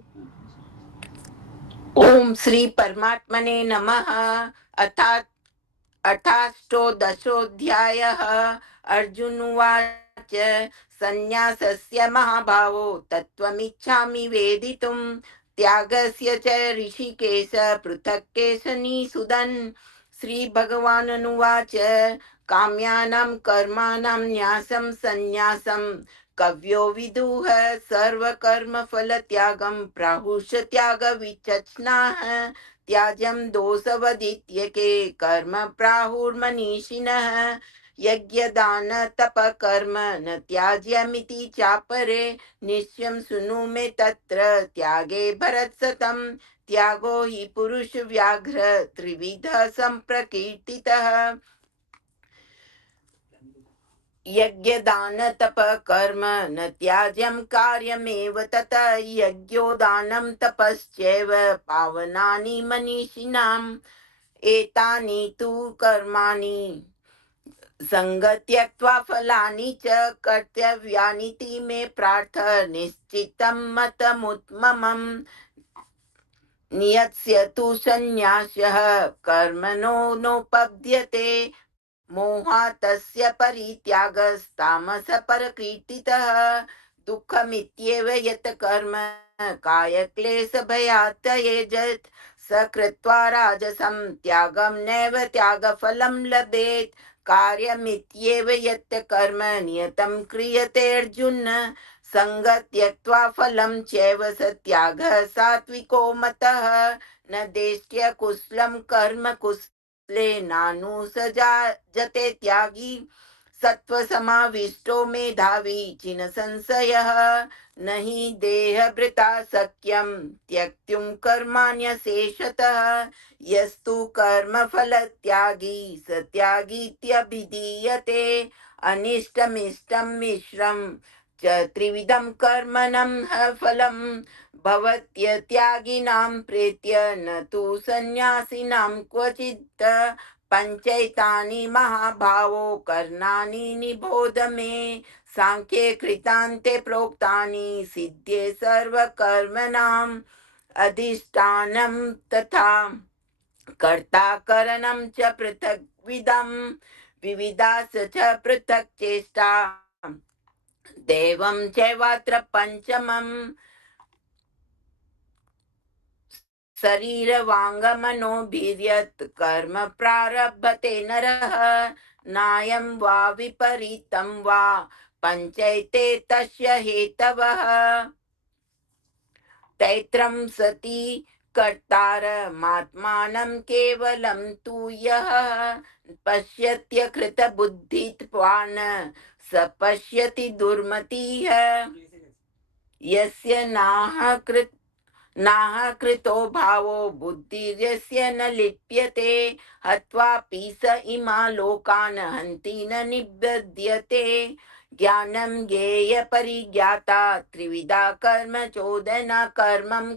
ओम श्री परमात्मने नमः। अथाष्टोदशोऽध्यायः। अर्जुनुवाच संन्यासस्य महाभावो तत्त्वमिच्छामि वेदितुं त्यागस्य च ऋषिकेश पृथक् केशनिषूदन्। श्रीभगवानुवाच काम्यानां कर्माणां न्यासं संन्यासं कव्यो विदुः सर्वकर्मफलत्यागं प्राहुष त्यागविचक्षणाः त्याज्यं दोषवदित्यके कर्म प्राहुर्मनीषिणः यज्ञदान तप कर्म न त्याज्यमिति चापरे निश्चयं शृणु मे तत्र त्यागे भरतसतं त्यागो हि पुरुष व्याघ्र त्रिविध संप्रकीर्तितः यज्ञदान तप कर्म न त्याज्यं कार्यमेव तत यज्ञो दानं तपश्चैव पावनानि मनीषिणाम् एतानि तु कर्माणि संगत्यक्त्वा फलानि च कर्तव्यानीति मे प्रार्थ निश्चितं मतमुत्ममम् नियत्स्य तु संन्यासः कर्मणो नोपद्यते मोहातस्य परित्यागस्तामस परकीर्तितः दुःखमित्येव यत् कर्म कायक्लेशभयात् त्यजेत् स स कृत्वा राजसं त्यागं नैव त्यागफलं लभेत् कार्यमित्येव यत् कर्म नियतं क्रियते अर्जुन संगं त्यक्त्वा फलं चैव स त्यागः सात्विको मतः न देष्ट्य कुशलं कर्म कुशले नानुसजायते त्यागी सत्त्वसमाविष्टो मेधावी चिन संशयः न हि देहभृता शक्यं त्यक्तुं कर्माण्यशेषतः यस्तु कर्मफलत्यागी स त्यागीत्यभिधीयते अनिष्टमिष्टं मिश्रं च त्रिविधं कर्मणं फलं भवत्यत्यागिनां प्रेत्य न तु सन्न्यासिनां क्वचित् पंचैतानि महाभावो कर्णानि निबोध मे सांख्ये कृतान्ते प्रोक्तानि सिद्धे सर्वकर्मणाम् अधिष्ठानं तथा कर्ता करणं च पृथग्विधं विविधाश्च च पृथक् चेष्टा दैवं चैवात्र पंचमम् शरीरवाङ्गमनोभिर्यत् कर्म प्रारभते नरः नायं वा विपरीतं वा पञ्चैते तस्य हेतवः तैत्रं सति कर्तारमात्मानं केवलं तु यः पश्यत्य कृतबुद्धित्वान् स पश्यति दुर्मतिः यस्य नाह कृतो भावो बुद्धिर्यस्य न लिप्यते हत्वापि स इमा लोकान् हन्ति न निबध्यते ज्ञानं ज्ञेय परिज्ञाता त्रिविधा कर्म चोदना कर्णं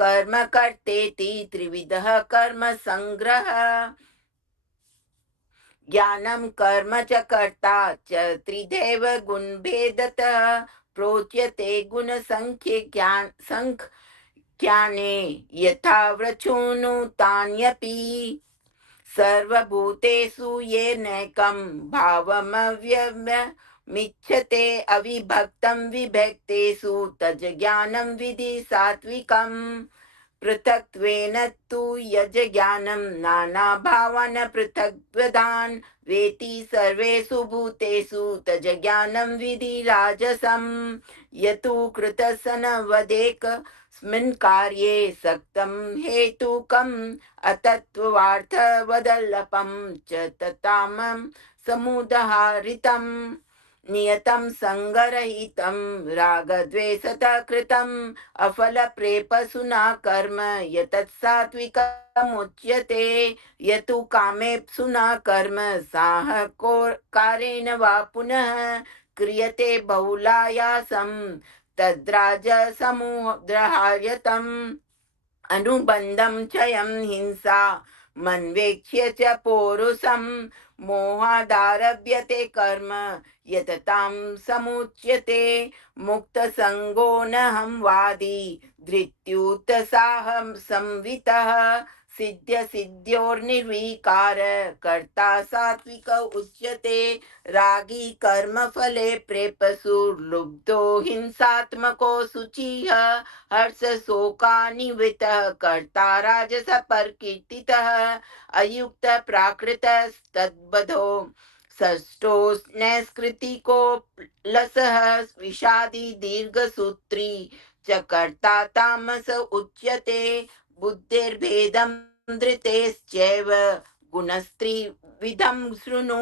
कर्म कर्तेति त्रिविधः कर्म संग्रह ज्ञानं कर्म च कर्ता च त्रिधैव गुणभेदतः प्रोच्यते गुणसंख्ये ज्ञाने यथा वृक्षोनुतान्यपि सर्वभूतेषु येनैकं भावमव्ययमिच्छते अविभक्तं विभक्तेषु तज् ज्ञानं विधि सात्विकम् पृथक्त्वेन तु यज्ञानं नानाभावान् पृथग्विधान् वेति सर्वेषु भूतेषु तज्ज्ञानं विधि राजसं यतु कृतसनवदेकस्मिन् कार्ये सक्तं हेतुकम् अतत्त्वार्थवदल्लपं च ततामं समुदहारितम् नियतं संगरहितं रागद्वेषतः कृतम् अफलप्रेपसुना कर्म यतत् सात्विकमुच्यते यतु कामेप्सुना कर्म साहकारेण वा पुनः क्रियते बहुलायासं तद्राजसमुद्रहार्यतम् अनुबंधं चयं हिंसा मन्वेक्ष्य च पौरुषं मोहादारभ्यते कर्म यततां समुच्यते मुक्तसंगो नहं वादी धृत्युत्साहं संवितः सिद्ध्य सिद्ध्योर्निर्विकार कर्ता सात्विक उच्यते रागी कर्म फले प्रेपसुर्लुब्धो हिंसात्मको शुचिः हर्ष शोकान्वितः कर्ता राजस परकीर्तितः अयुक्त प्राकृतस्तद्बधो षष्ठो नैष्कृतिको लसः विषादी दीर्घसूत्री च कर्ता तामस उच्यते बुद्धिर्भेदं धृतेश्चैव गुणस्त्रिविधं शृणु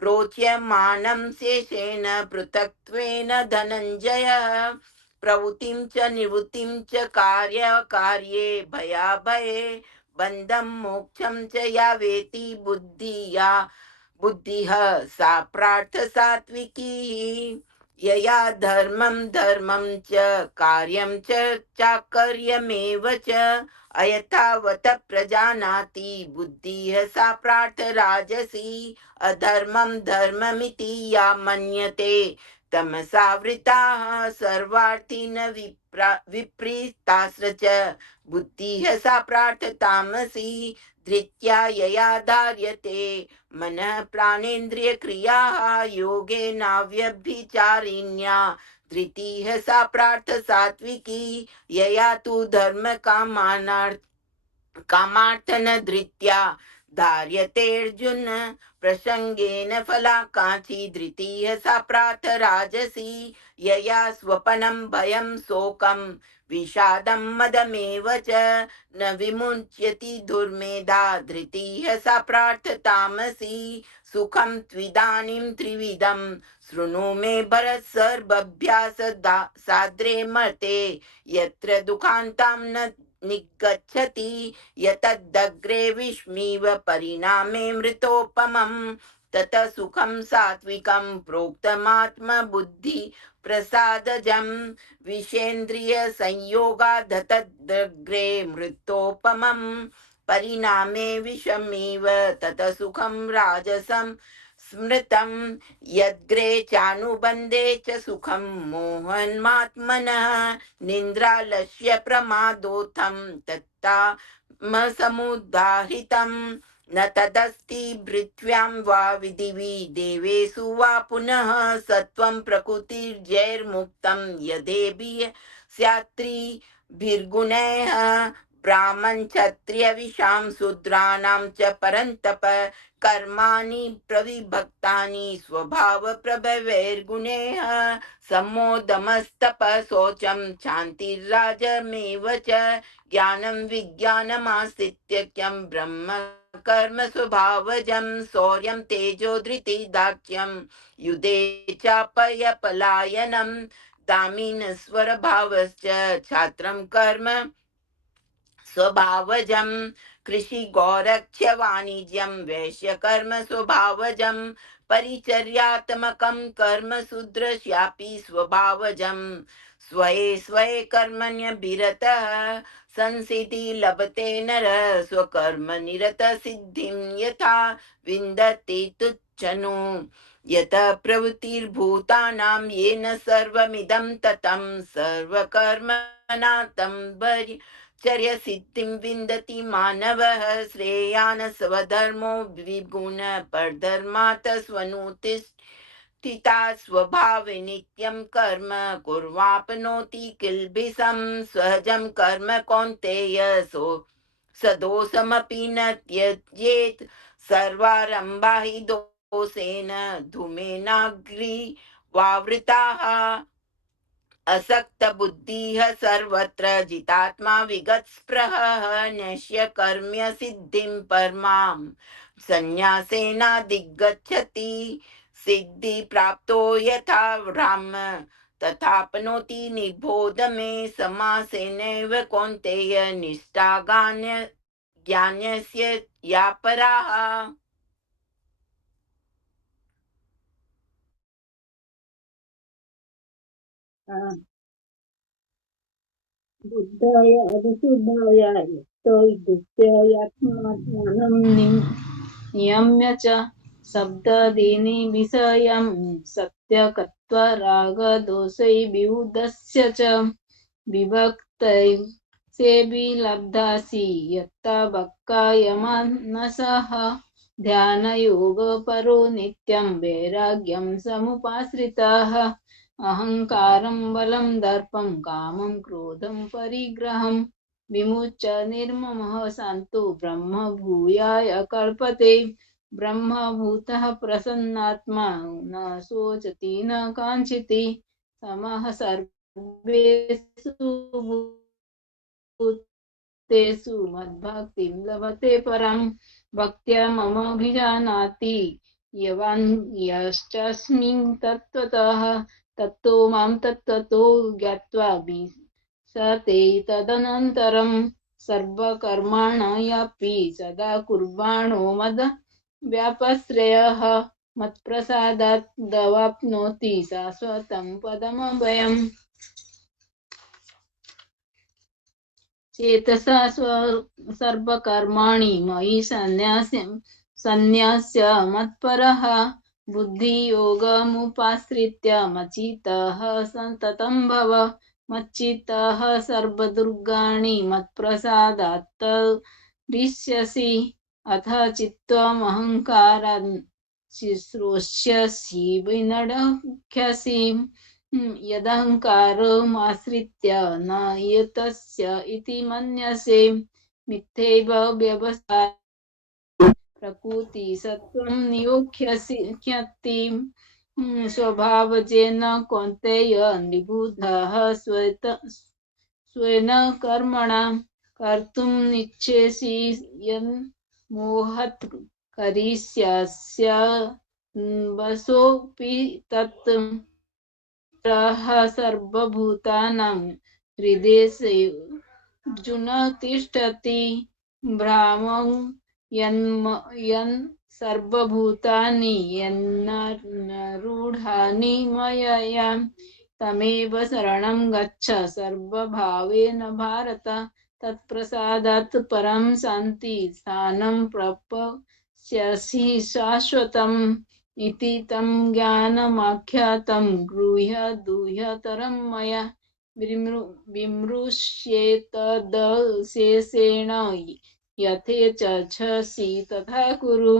प्रोच्यमानं शेषेण पृथक्त्वेन धनञ्जयः प्रवृत्तिं च निवृत्तिं च कार्ये भयाभये बन्धं मोक्षं च या वेति बुद्धिः सा प्रार्थ सात्विकी यया धर्मं च कार्यं च चाकर्यमेव च अयथावत प्रजानाति बुद्धिः सा प्रार्थ राजसी अधर्मं धर्ममिति या मन्यते तमसावृताः सर्वार्थिन विपरीतास्त्र च बुद्धिः सा प्रार्थ तामसी धृत्या यया धार्यते मनः प्राणेन्द्रिय क्रियाः योगेनाव्यभिचारिण्या धृतिः सा प्रार्थ सात्विकी यया तु धर्म कामार्थन धृत्या धार्यतेऽर्जुन प्रसंगेन फलाकांक्षी धृतिः सा प्रार्थ राजसी यया स्वपनं भयं शोकं विषादं मदमेव च न विमुच्यति दुर्मेधा धृतिः सा प्रार्थ तामसी सुखं त्विदानीं त्रिविधं शृणु मे भरत सर्वभ्यास साद्रे मर्ते यत्र दुःखान्तां न निगच्छति यतदग्रे विष्मीव परिणामे मृतोपमम् ततः सुखं सात्विकं प्रोक्तमात्म बुद्धि प्रसादजं विषेन्द्रिय संयोगात् तदग्रे मृतोपमम् परिणामे विषमीव ततः सुखं राजसं स्मृतं यद्ग्रे चानुबन्धे च सुखं मोहन्मात्मनः निन्द्रालस्य प्रमादोत्थं तत्तामसमुदाहृतं न तदस्ति पृथ्व्यां वा दिवि देवेषु वा पुनः सत्वं प्रकृतिर्जैर्मुक्तं यदेभिः स्यात्रिभिर्गुणैः ब्राह्मण क्षत्रिय विषां शूद्राणां च परन्तप कर्माणि प्रविभक्तानि स्वभाव प्रभवैर्गुणैः सम्मोदमस्तप शौचं शान्तिर्राजमेव च ज्ञानं विज्ञानमास्तिक्यं ब्रह्म कर्म स्वभावजं शौर्यं तेजो धृति दाक्ष्यं युधे चापयपलायनं दामीन स्वरभावश्च छात्रं कर्म स्वभावजं कृषि गौरक्ष्य वाणिज्यं वैश्य कर्म स्वभावजं परिचर्यात्मकं कर्म शूद्रस्यापि स्वभावजं स्वये स्वये कर्मण्यभिरतः संसिद्धि लभते नर स्वकर्म निरत सिद्धिं यथा विन्दति तुच्छनु यत प्रवृत्तिर्भूतानां येन सर्वमिदं ततं सर्वकर्मणां चर्य सिद्धिं विन्दति मानवः श्रेयान् स्वधर्मो विगुण परधर्मात् स्वनुतिष्ठिता स्वभावे नित्यं कर्म कुर्वाप्नोति किल्बिषं सहजं कर्म कौन्तेय सदोषमपि न त्यजेत् सर्वारम्भा हि दोषेण धूमेनाग्निवावृताः असक्त बुद्धिः सर्वत्र जितात्मा विगतस्पृहः नश्य कर्म्य सिद्धिं परमां संन्यासेनाधिगच्छति सिद्धि प्राप्तो यथा राम तथाप्नोति निबोध मे समासेनैव कौन्तेय निष्ठा ज्ञानस्य या पराः बुद्धाय अभिशुद्धाय युक्तो युक्त्यात्मात्मानं नियम्य च शब्दादीनि विषयं सत्यकत्वा रागदोषै वियुधस्य च विभक्तै सेभिलब्धासि यत्ता बक्कायमानसः ध्यानयोगपरो नित्यं वैराग्यं समुपाश्रितः अहंकारं बलं दर्पं कामं क्रोधं परिग्रहं विमुच्य निर्ममः शान्तो ब्रह्म भूयाय कल्पते ब्रह्मभूतः प्रसन्नात्मा न शोचति न काञ्चति समः सर्वेषु भूतेषु मद्भक्तिं लभते परं भक्त्या ममाभिजानाति यवान् यश्चास्मिन् तत्त्वतः तत्तो मां तत्त्वतो ज्ञात्वा विशते तदनन्तरं सर्वकर्माण्यपि सदा कुर्वाणो मद व्यापश्रयः मत्प्रसादात् दवाप्नोति शाश्वतं पदमभयम् चेतसा सर्वकर्माणि मयि सन्न्यास्य मत्परः बुद्धियोगमुपाश्रित्य मच्चित्तः सततं भव मच्चित्तः सर्वदुर्गाणि मत्प्रसादात् तरिष्यसि अथ चित्त्वमहङ्कारान् शुश्रूष्यसि विनङ्क्ष्यसि यदहङ्कारमाश्रित्य न यतस्य इति मन्यसे मिथ्यैव व्यवसाय प्रकृति सत्त्वं नियोक्ष्यति स्वभावजेन कौन्तेय निबुधः स्वेन कर्मणा कर्तुं निच्छेसि यन्मोहत् करिष्यस्य वशोऽपि तत् सर्वभूतानां हृदयेषु तिष्ठति भ्रामं यन् सर्वभूतानि यन्नारूढानि मयया तमेव शरणं गच्छ सर्वभावेन भारत तत्प्रसादात् परं शान्ति स्थानं प्राप्स्यसि शाश्वतम् इति तं ज्ञानमाख्यातं गृह्य दुह्यतरं मया विमृश्येतदशेषेण यथेच्छसि तथा कुरु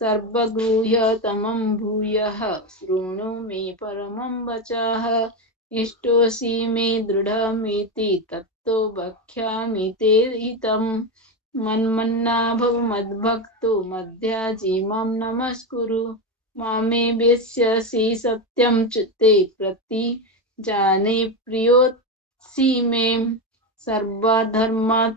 सर्वगृह्यतमं भूयः शृणु मे परमं वचः इष्टोऽसि मे दृढमिति तत्तो वक्ष्यामि ते हितं मन्मना भव मद्भक्तो मध्याजी मां नमस्कुरु मामे वेत्स्यसि सत्यं च ते प्रति जाने प्रियोऽसि मे सर्वधर्मान्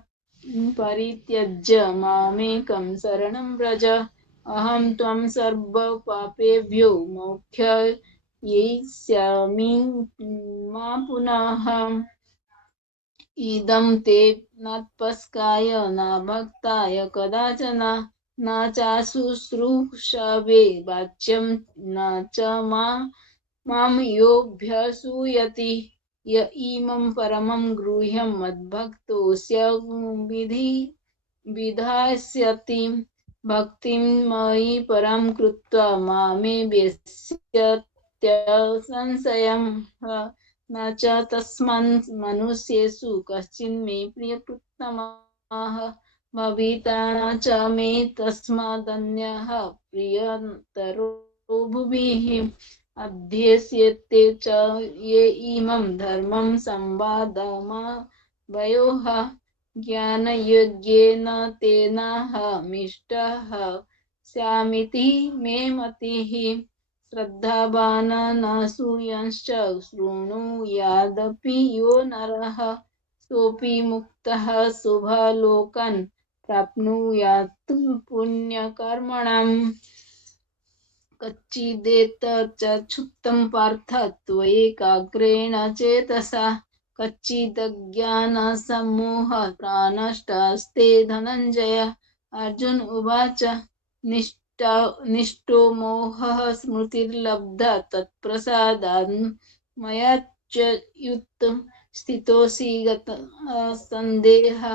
परित्यज्य मामेकं शरणं व्रज अहं त्वं सर्वपापेभ्यो मोक्षयिष्यामि मा पुनः इदं ते नात्पस्काय न भक्ताय कदाचन न चाशुश्रूषवे वाच्यं न च मां योऽभ्यसूयति य इमं परमं गृह्यं मद्भक्तोऽस्य विधास्यति भक्तिं मयि परं कृत्वा मामे वेत्स्यत्यसंशयम् न च तस्मान् मनुष्येषु कश्चिन्मे प्रियकृत्तमः भविता न च मे तस्मादन्यः प्रियतरो भुविः अध्यस्यते च ये इमं धर्मं संवादमवयोः ज्ञानयोग्येन तेनाहमिष्टः स्यामिति मे मतिः श्रद्धावान् न सूयश्च शृणुयादपि यो नरः सोऽपि मुक्तः शुभलोकान् प्राप्नुयात् पुण्यकर्मणाम् कच्चिदेतच्चुतं पार्थ त्वयैकाग्रेण चेतसा कच्चिदज्ञानसम्मोहः प्राणष्टस्ते धनञ्जय अर्जुन उवाच निष्ठो मोहः स्मृतिर्लब्धा तत्प्रसादान् मया च युत स्थितोऽसि सन्देहः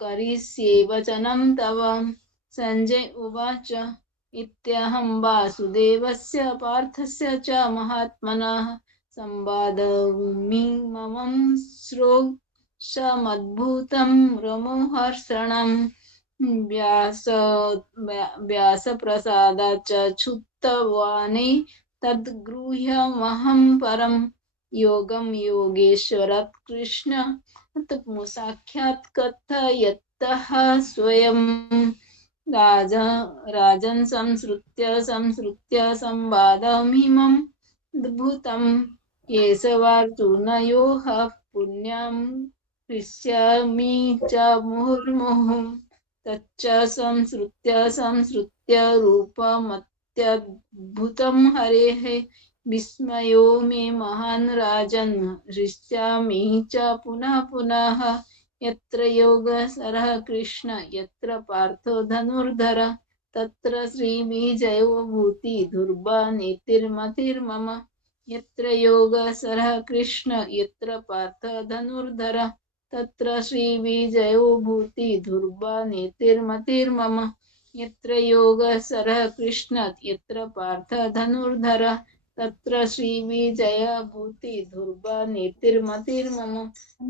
करिष्ये वचनं तव संजय उवाच इत्यहं वासुदेवस्य पार्थस्य च महात्मनः संवादमिमं श्रोषमद्भुतं रमोहर्षणं व्यासप्रसादाच्च क्षुत्तवानि तद्गृह्यमहं परं योगं योगेश्वरात् कृष्ण साक्षात् कथयतः स्वयं राजन् संसृत्य संवादमिमं अद्भुतं केशवार्जुनयोः पुण्यं हृष्यामि च मुहुर्मुहुः तच्च संसृत्य रूपमत्यद्भुतं हरेः विस्मयो मे महान् राजन् हृष्यामि च पुनः पुनः यत्र योगेश्वरः कृष्ण यत्र पार्थो धनुर्धर तत्र श्रीविजयो भूति धुर्वा नीतिर्मतिर्मम यत्र योगेश्वरः कृष्ण यत्र पार्थ धनुर्धर तत्र श्रीविजयो भूति धुर्वा नीतिर्मतिर्मम यत्र योगेश्वरः कृष्ण यत्र पार्थ धनुर्धर तत्र श्रीविजय भूति ध्रुव नीतिर्मतिर्मम।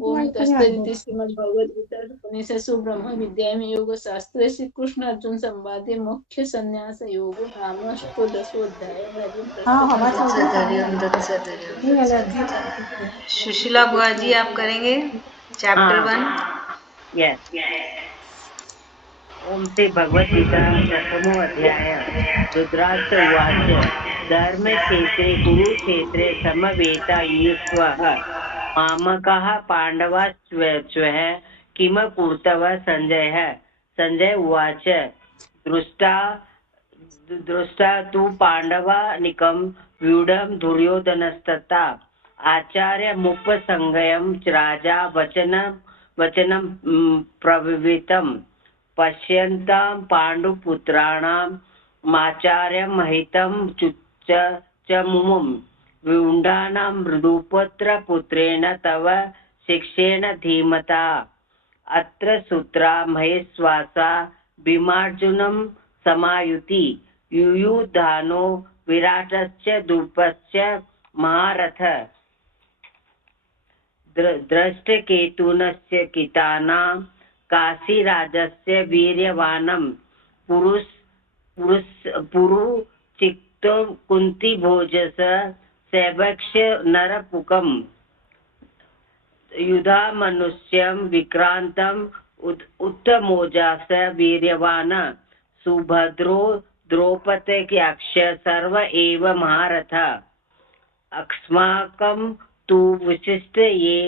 ओम तत्सदिति श्रीमद्भगवद्गीता उपनिषत्सु ब्रह्म विद्यायां योगशास्त्रे श्री कृष्ण अर्जुन संवादे मुख्य संन्यास योगो नाम षोडशोऽध्यायः। हरि ओम हाँ तत्सत्। हवा चल रही तत्सत है हरिओम तत्सत नहीं हरिओम एलर्जी तत्सत। सुशीला बुआ जी आप करेंगे चैप्टर 1। यस। ओम श्री भगवद्गीता प्रथमो अध्याय। धृतराष्ट्र उवाच धर्मक्षेत्रे कुरुक्षेत्रे समवेतायुयुत्सवः मामकाः पाण्डवाश्चः किम कुरुतवः सञ्जयः। सञ्जय उवाच दृष्टा तु पाण्डवानिकं व्यूढं दुर्योधनस्तथा आचार्यमुपसंगयं च राजा वचनं प्रविवितं पश्यन्तां पाण्डुपुत्राणां माचार्यं महितं च मुमुं विउण्डानां मृदुपुत्रपुत्रेण तव शिक्षेण धीमता। अत्र सूत्रा महेश्वासा भीमार्जुनं समायुति युयुधानो विराटस्य द्रुपदस्य महारथ दृष्टकेतुनस्य कितानां काशीराजस्य वीर्यवानं पुरुचिक्तो कुन्तीभोजस सैवक्ष्य नरपुकम् युधामनुष्यं विक्रान्तम् उत्तमोजास वीर्यवान् सुभद्रो द्रौपदीक्ष सर्व एव महारथ। अस्माकं तु विशिष्ट ये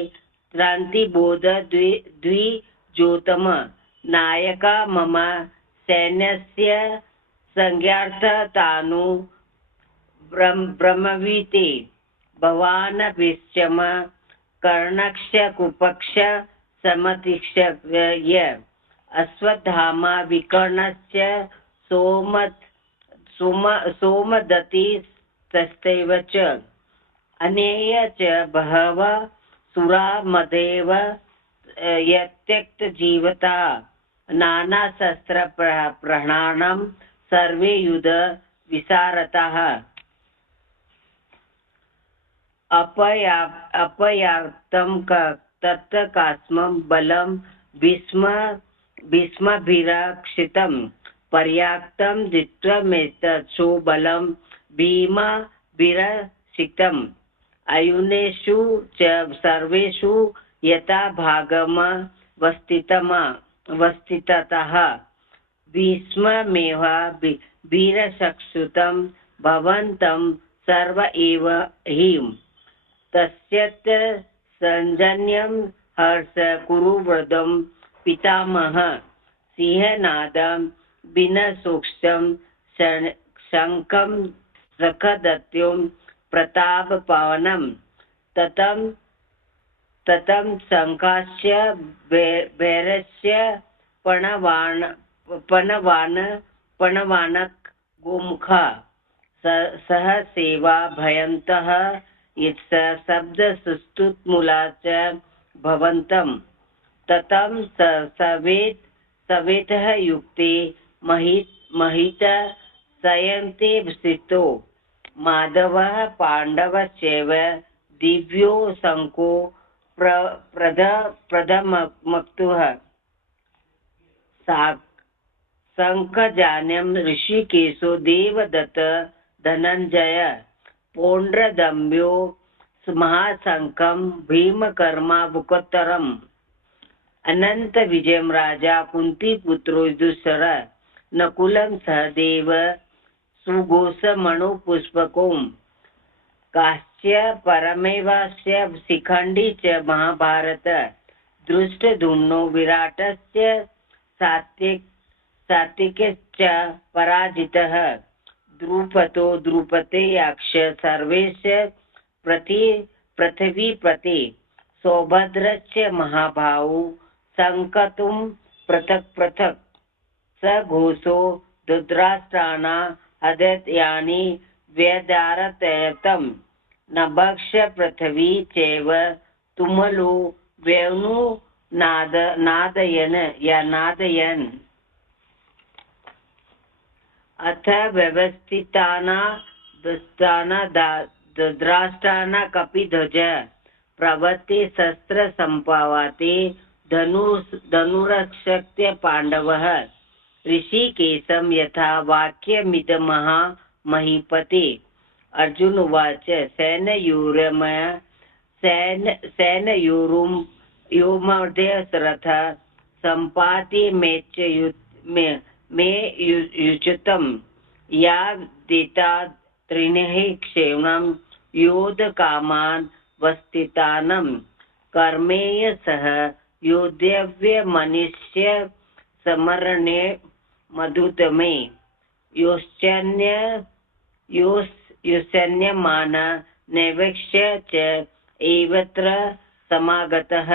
क्रान्तिबोध द्विजोतम नायका मम सैन्यस्य संज्ञार्थतानु ब्रह्मवीते भवान् विश्चम कर्णक्ष कुपक्ष समतिक्ष्य अश्वत्थामा विकर्णस्य सोमदत्ति तस्थैव च अनेय च बहवः सुरा मदेव यत्यक्त जीवता नानाशस्त्र प्रहरणं सर्वे युध विशारताः अपयार्तं तत्कास्मं बलं भीष्मभिरक्षितं पर्याप्तं द्वित्वमेतत्सो बलं भीमाभिरक्षितम् अयुनेषु च सर्वेषु यथा भागमवस्थिततः भीष्ममेव वीरसक्षुतं भवन्तं सर्व एव हिं तस्यत् सञ्जन्यं हर्ष कुरुवृदं पितामह सिंहनादं विनसूक्ष्मं शङ्खं सखदत्युं प्रतापपावनं ततं शङ्खास्य भैरस्य पणवानक गोमुखा सह सेवा भयन्तः शब्दसुस्तुतमूला च भवन्तं ततं सवेतः युक्ते महित सयन्ते स्थितो माधवः पाण्डवश्चैव दिव्यो शङ्को प्रथमक्तुः शङ्खजान्यं ऋषिकेशो देवदत्त धनञ्जय पौण्ड्रदम्भ्यो महाशङ्खं भीमकर्मावुकोत्तरम् अनंत विजयम राजा कुंतीपुत्रो युधिष्ठिर नकुलं सहदेव सुघोषमणो पुष्पकों काश्य परमेवास्य शिखंडी च महाभारत दृष्टधुम्नो विराटस्य सात्विकश्च पराजितः द्रुपदो द्रुपदेयाक्ष सर्वेश पृथ्वीपते सौभद्रश्च महाभाऊ संकतुं पृथक् स घोषो रुद्राष्ट्राणा हदयानि व्यदारतयतं नभक्ष पृथ्वी चैव तुमलो वेणु नादयन् अथ व्यवस्थिताना दद्राष्टाना कपिध्वज प्रवृत्ति शस्त्र संपावाते धनुरक्षत्य पांडवः ऋषिकेशं यथा वाक्यमिदमः महीपते। अर्जुन उवाच सेनयोरुमध्यरथ सम्पाति मे युच्यतं या दिता त्रिणः क्षेमं योद्धकामान् वस्थितानं कर्मेय सह योद्धव्यमनिष्य समरणे मधुतमे योऽस्यन्यमान नैवेक्ष्य च एवत्र समागतः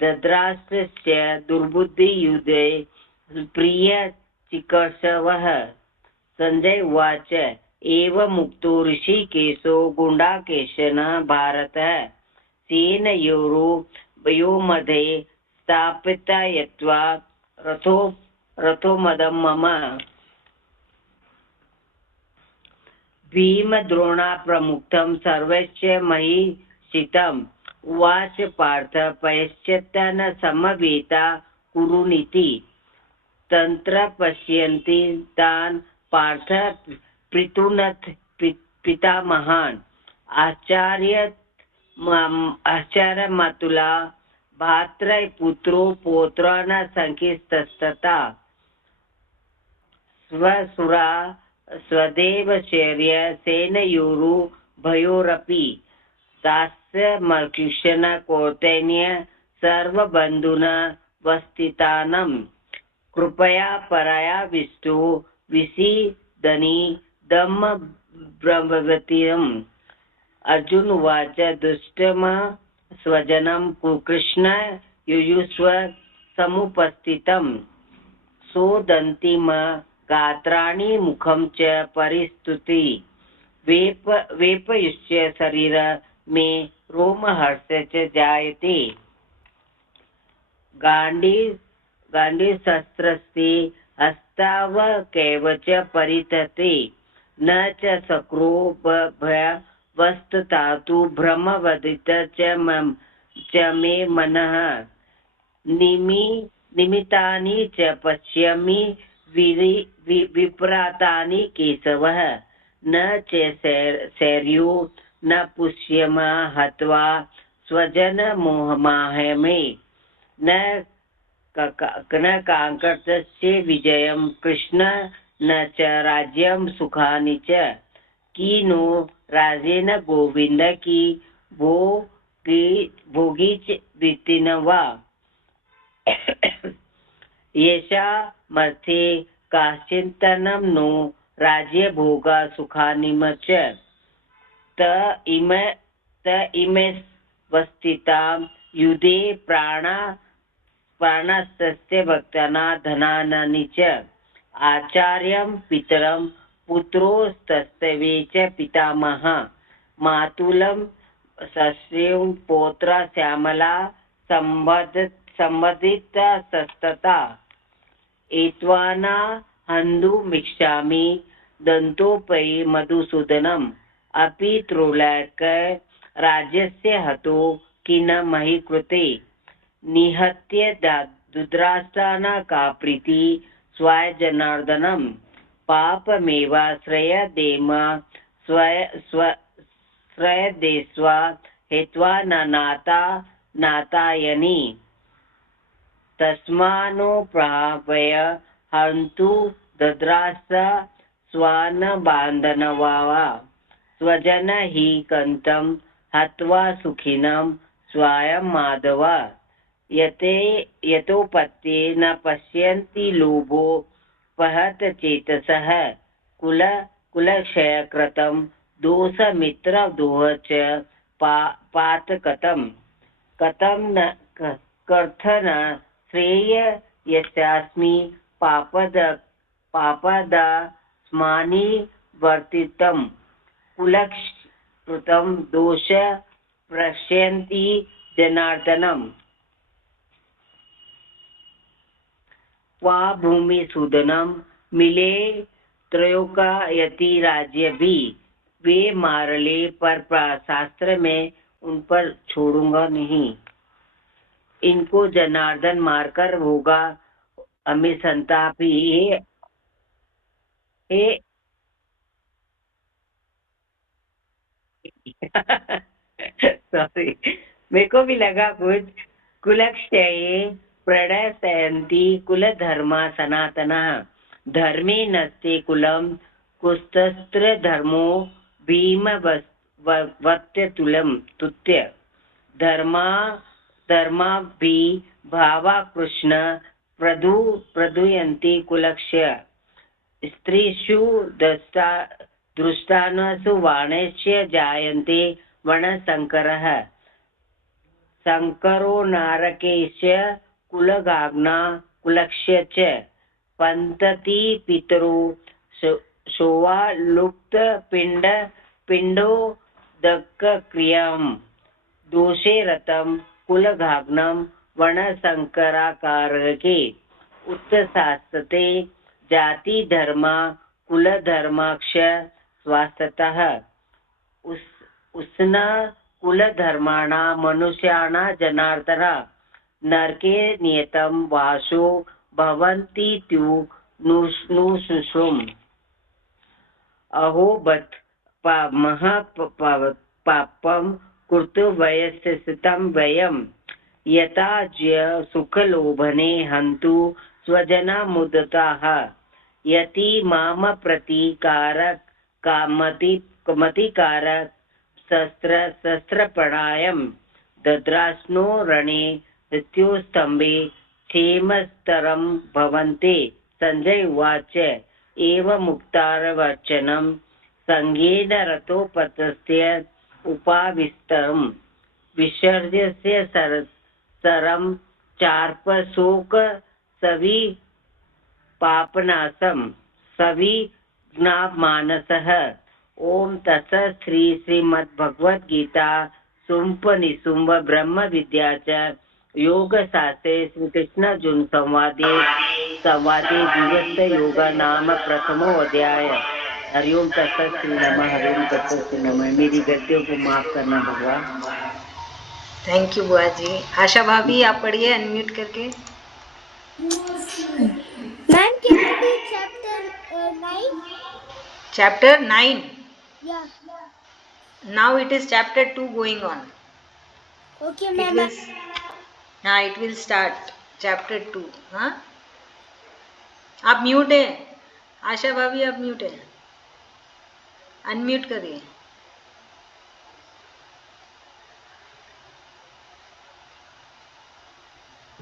दद्राष्ट्रस्य दुर्बुद्धियुधे प्रिय चिकीर्षवः। संजय उवाच एवमुक्तो ऋषिकेशो गुडाकेशेन भारतः सेनयोरुभयोर्मध्ये स्थापितयत्वा रथो मदं मम भीमद्रोणा प्रमुक्तं सर्वस्य महिषितम् उवाच पार्थ पश्यन् समवेता कुरुनिति तत्र पश्यन्ति तान् पार्थ पितॄनथ पितामहान् आचार्यमातुला भातृपुत्रो पौत्रा न संकीस्तस्तता स्वसुरा स्वदेवचर्य सेनयोरुभयोरपि तास्य मर्कुशन कौतेन्य सर्वबन्धुन वस्थितानं कृपया पराया विष्टो विसीदनि दम्म ब्रह्मवतीम्। अर्जुन उवाच दुष्टम स्वजनं कृष्ण युयुस्व समुपस्थितं सोदन्तिम गात्राणि मुखं च परिस्तुति वेपयुष्य शरीर मे रोमहर्ष च जायते गाण्डीवशस्त्रस्ते हस्ताव कैवच परितते न च शक्रो भयवस्ततातु भ्रमवदित च मे मनः निमितानि च पश्यामि विप्रातानि केशवः न च शौर्यो न पुष्यम हत्वा स्वजन मोहमाहमे न काङ्कर्तस्य विजयं कृष्ण न च राज्यं सुखानि च कीनो राजेन गोविन्द की भोगी च वित्तिन वा येषा मध्ये काश्चिन्तनं नो राज्यभोगा सुखानि च त इमे वस्थितां युधे प्राणस्तस्य भक्ताना धनानि च आचार्यं पितरं पुत्रोस्तस्ते च पितामह मातुलं सस्यं पौत्रा श्यामला संवदितस्तता एत्वाना हन्तुमिच्छामि दन्तोपरि मधुसूदनम् अपि त्रोलक राज्यस्य हतो किन मही कृते निहत्य दुद्राष्टाना का प्रीति स्वाय जनार्दनम् पापमेवाश्रयदेम श्रयदेस्वा हेत्वा न नातायनि तस्मानो प्रभावय हन्तु दद्राष्ट स्वान बान्धनवा स्वजन हि कन्तं हत्वा सुखिनं स्वायं माधव यतोपत्ये न पश्यन्ति लोभो पहत चेतसः कुलक्षयकृतं दोषमित्रद्रोह च पातकतं कथं न कर्थन श्रेय यस्यास्मि पापदास्मानि वर्तितं कुलक्षकृतं दोष प्रश्यन्ति जनार्दनम् क्वा भूमिसूदनं मिले त्रयोकायति राज्यभिः वे मारले, पर शास्त्र में उन पर छोड़ूंगा नहीं। इनको जनार्दन मारकर होगा हमें संताप ही। हे सॉरी, मेरे को भी लगा कुछ। कुलक्षये प्रणशयन्ति कुलधर्मा सनातनः धर्मे नस्ते कुलं कुस्तस्त्र धर्मो भीमवत्यतुलं तुत्य धर्माभि भावा कृष्ण प्रदूयन्ति कुलक्ष्य स्त्रीषु दृष्टानसु वाणस्य जायन्ते वर्णशङ्करः शङ्करो नारकेश्य कुलगाग्ना कुलक्ष्य च पन्तति पितरो शोवा लुप्त पिण्डोदकक्रियां दोषे रतं कुलगाग्नं वर्णशङ्कराकारके उत्तशास्त्रते जाति धर्मा कुल धर्माक्ष स्वास्थतः उष्ण कुल धर्माणा मनुष्याणा जनार्दन नरके नियतं वासो भवन्ति तु नुशुशुम् अहो बत महापापं कृतो वयस्थितं वयं यथा सुखलोभने हन्तु स्वजना मुदताः यति माम प्रतीकारक कामतिकारक शस्त्रपणायं दद्रास्नो रणे मृत्युस्तंभे क्षेमस्तरं भवन्ते। संजय उवाच एवमुक्तारवचनं संगेन रथोपतस्य उपाविष्टं विसर्ज्य सरं चार्पशोक सवि पापनाशम सविज्ञानमानसः। ओम तत्सत् श्रीमद्भगवद्गीता सुम्पनिसुम्ब ब्रह्म विद्या च योगशास्त्रे श्रीकृष्ण अर्जुन संवादे विविक्त योग नाम प्रथमोऽध्याय। हरिओम तत्सत् श्री नमः। हरिओम तत्सत् श्री नमः। मेरी गलतियों को माफ करना भगवान। थैंक यू बुआ जी। आशा भाभी आप पढ़िए अनम्यूट करके। Ma'am, can you do chapter 9? Chapter 9. Yeah. Now it is chapter 2 going on. Okay, It ma'am. will, it will start chapter 2. हाँ, आप म्यूट है। आशा भाभी आप म्यूट है, अनम्यूट करिए।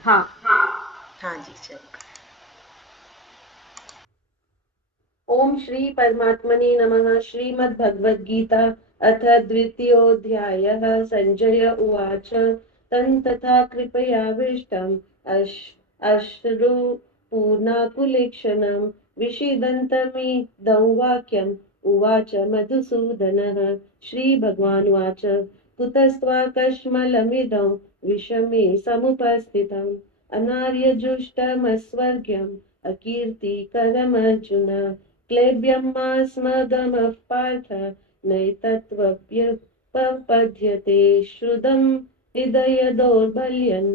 हाँ हाँ जी चलो। ओम श्री परमात्मने नमः। श्रीमद्भगवद्गीता अथ द्वितीयोऽध्यायः। संजय उवाच तं तथा कृपयाविष्टम् अश्रुपूर्णाकुलेक्षणं विषीदन्तमिदं वाक्यम् उवाच मधुसूदनः। श्रीभगवानुवाच कुतस्त्वाकश्मलमिदं विषमे समुपस्थितम् अनार्यजुष्टमस्वर्ग्यम् अकीर्तिकरमर्जुन क्लेब्यमास्मदमः पार्थ नैतत्त्वप्युपपद्यते श्रुतं हृदय दौर्बल्यं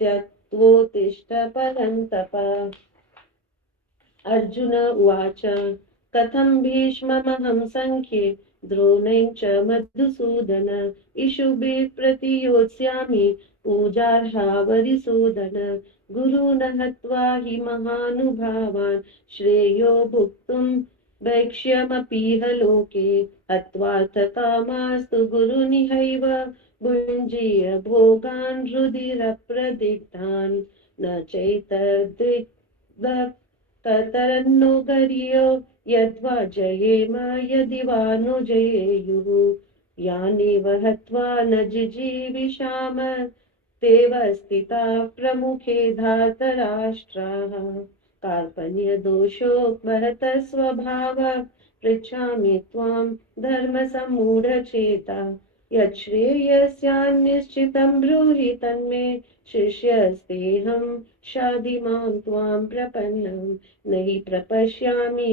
त्यक्त्वोत्तिष्ठ परन्तप। अर्जुन उवाच कथं भीष्ममहं संख्ये द्रोणं च मधुसूदन इषुभिः प्रतियोत्स्यामि पूजार्हावरिसूदन गुरुन् हत्वा हि महानुभावान् श्रेयो भुक्तुं भैक्ष्यमपीह लोके हत्वार्थ कामास्तु गुरुनिहैव भुञ्जीय भोगान् रुधिरप्रदिग्धान् न चैतद्रिक्ततरन्नो गर्यो यद्वा जयेम यदि वा नो जयेयुः यानेव हत्वा न जिजीविषाम तेव स्थिता प्रमुखे धार्तराष्ट्राः। कार्पण्यदोषो महतः स्वभावः पृच्छामि त्वां धर्मसम्मूढचेता यच्छ्रेयस्यान्निश्चितं ब्रूहि तन्मे शिष्यस्तेऽहं शाधिमां त्वां प्रपन्नं न हि प्रपश्यामि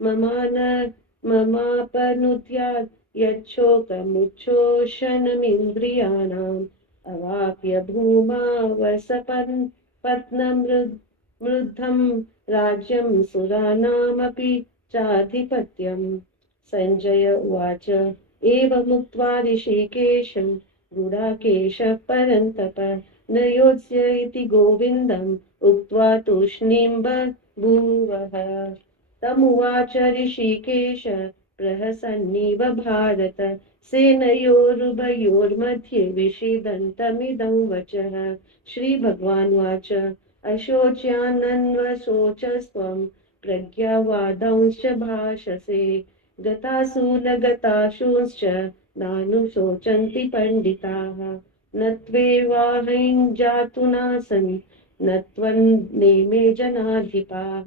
ममान ममापनुद्यात् यच्छोकमुच्छोषणमिन्द्रियाणाम् अवाप्य भूमा वसपन् पत्नमृद्धं राज्यं सुराणामपि चाधिपत्यम्। सञ्जय उवाच एवमुक्त्वा ऋषिकेशं गुडाकेशः परन्तप न योत्स्य इति गोविन्दम् उक्त्वा तूष्णीं बभूवः। तमुवाच ऋषिकेश प्रहसन्निव भारत सेनयोरुभयोर्मध्ये विषीदन्तमिदं वचः। श्रीभगवानुवाच अशोच्यानन्वशोचस्त्वं प्रज्ञावादांश्च भाषसे गतासु न गतासूंश्च नानुशोचन्ति पंडिताः न त्वेवाहं जातु नासन् न त्वन्नेमे जनाधिपाः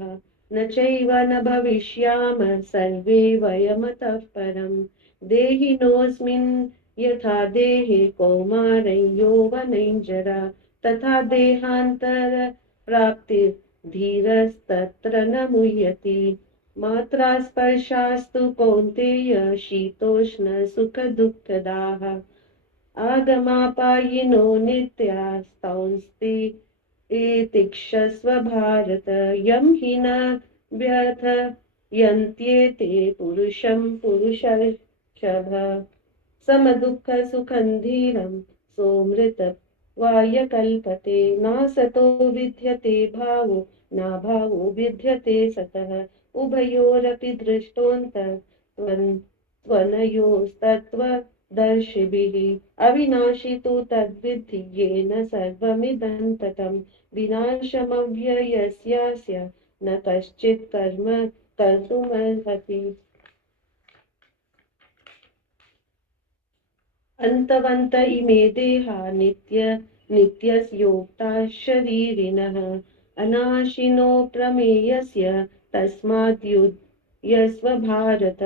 न चैव न भविष्याम सर्वे वयमतः परम् देहिनोऽस्मिन् यथा देहे कौमारं यौवनं जरा तथा देहान्तर प्राप्तिर्धीरस्तत्र न मुह्यति मात्रा स्पर्शास्तु कौन्तेय शीतोष्ण सुख दुःखदाः आगमापायिनो नित्यास्तांस्ति तिक्षस्व भारत यं हि न व्यथयन्त्येते पुरुषं पुरुषर्षभ समदुःख सुखं धीरं सोमृत वाय कल्पते नासतो विद्यते भावो नाभावो विद्यते सतः उभयोरपि दृष्टोऽन्तः त्वनयोस्तत्त्वदर्शिभिः अविनाशी तु तद्विद्धि येन सर्वमिदं ततं विनाशमव्ययस्यास्य न कश्चित् कर्म कर्तुमर्हति। अन्तवन्त इमे देहा नित्यस्योक्ता शरीरिणः अनाशिनो प्रमेयस्य तस्माद्युध्यस्व भारत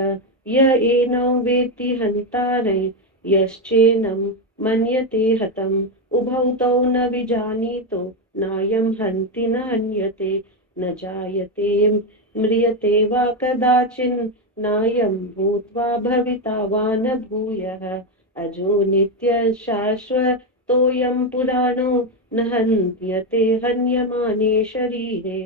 य एनं वेत्ति हन्तारै यश्चैनं मन्यते हतम् उभौ तौ न विजानीतो नायं हन्ति न हन्यते न जायते म्रियते वा कदाचिन् नायं भूत्वा भविता वा न भूयः अजो नित्य शाश्वतोऽयं पुराणो न हन्यते हन्यमाने शरीरे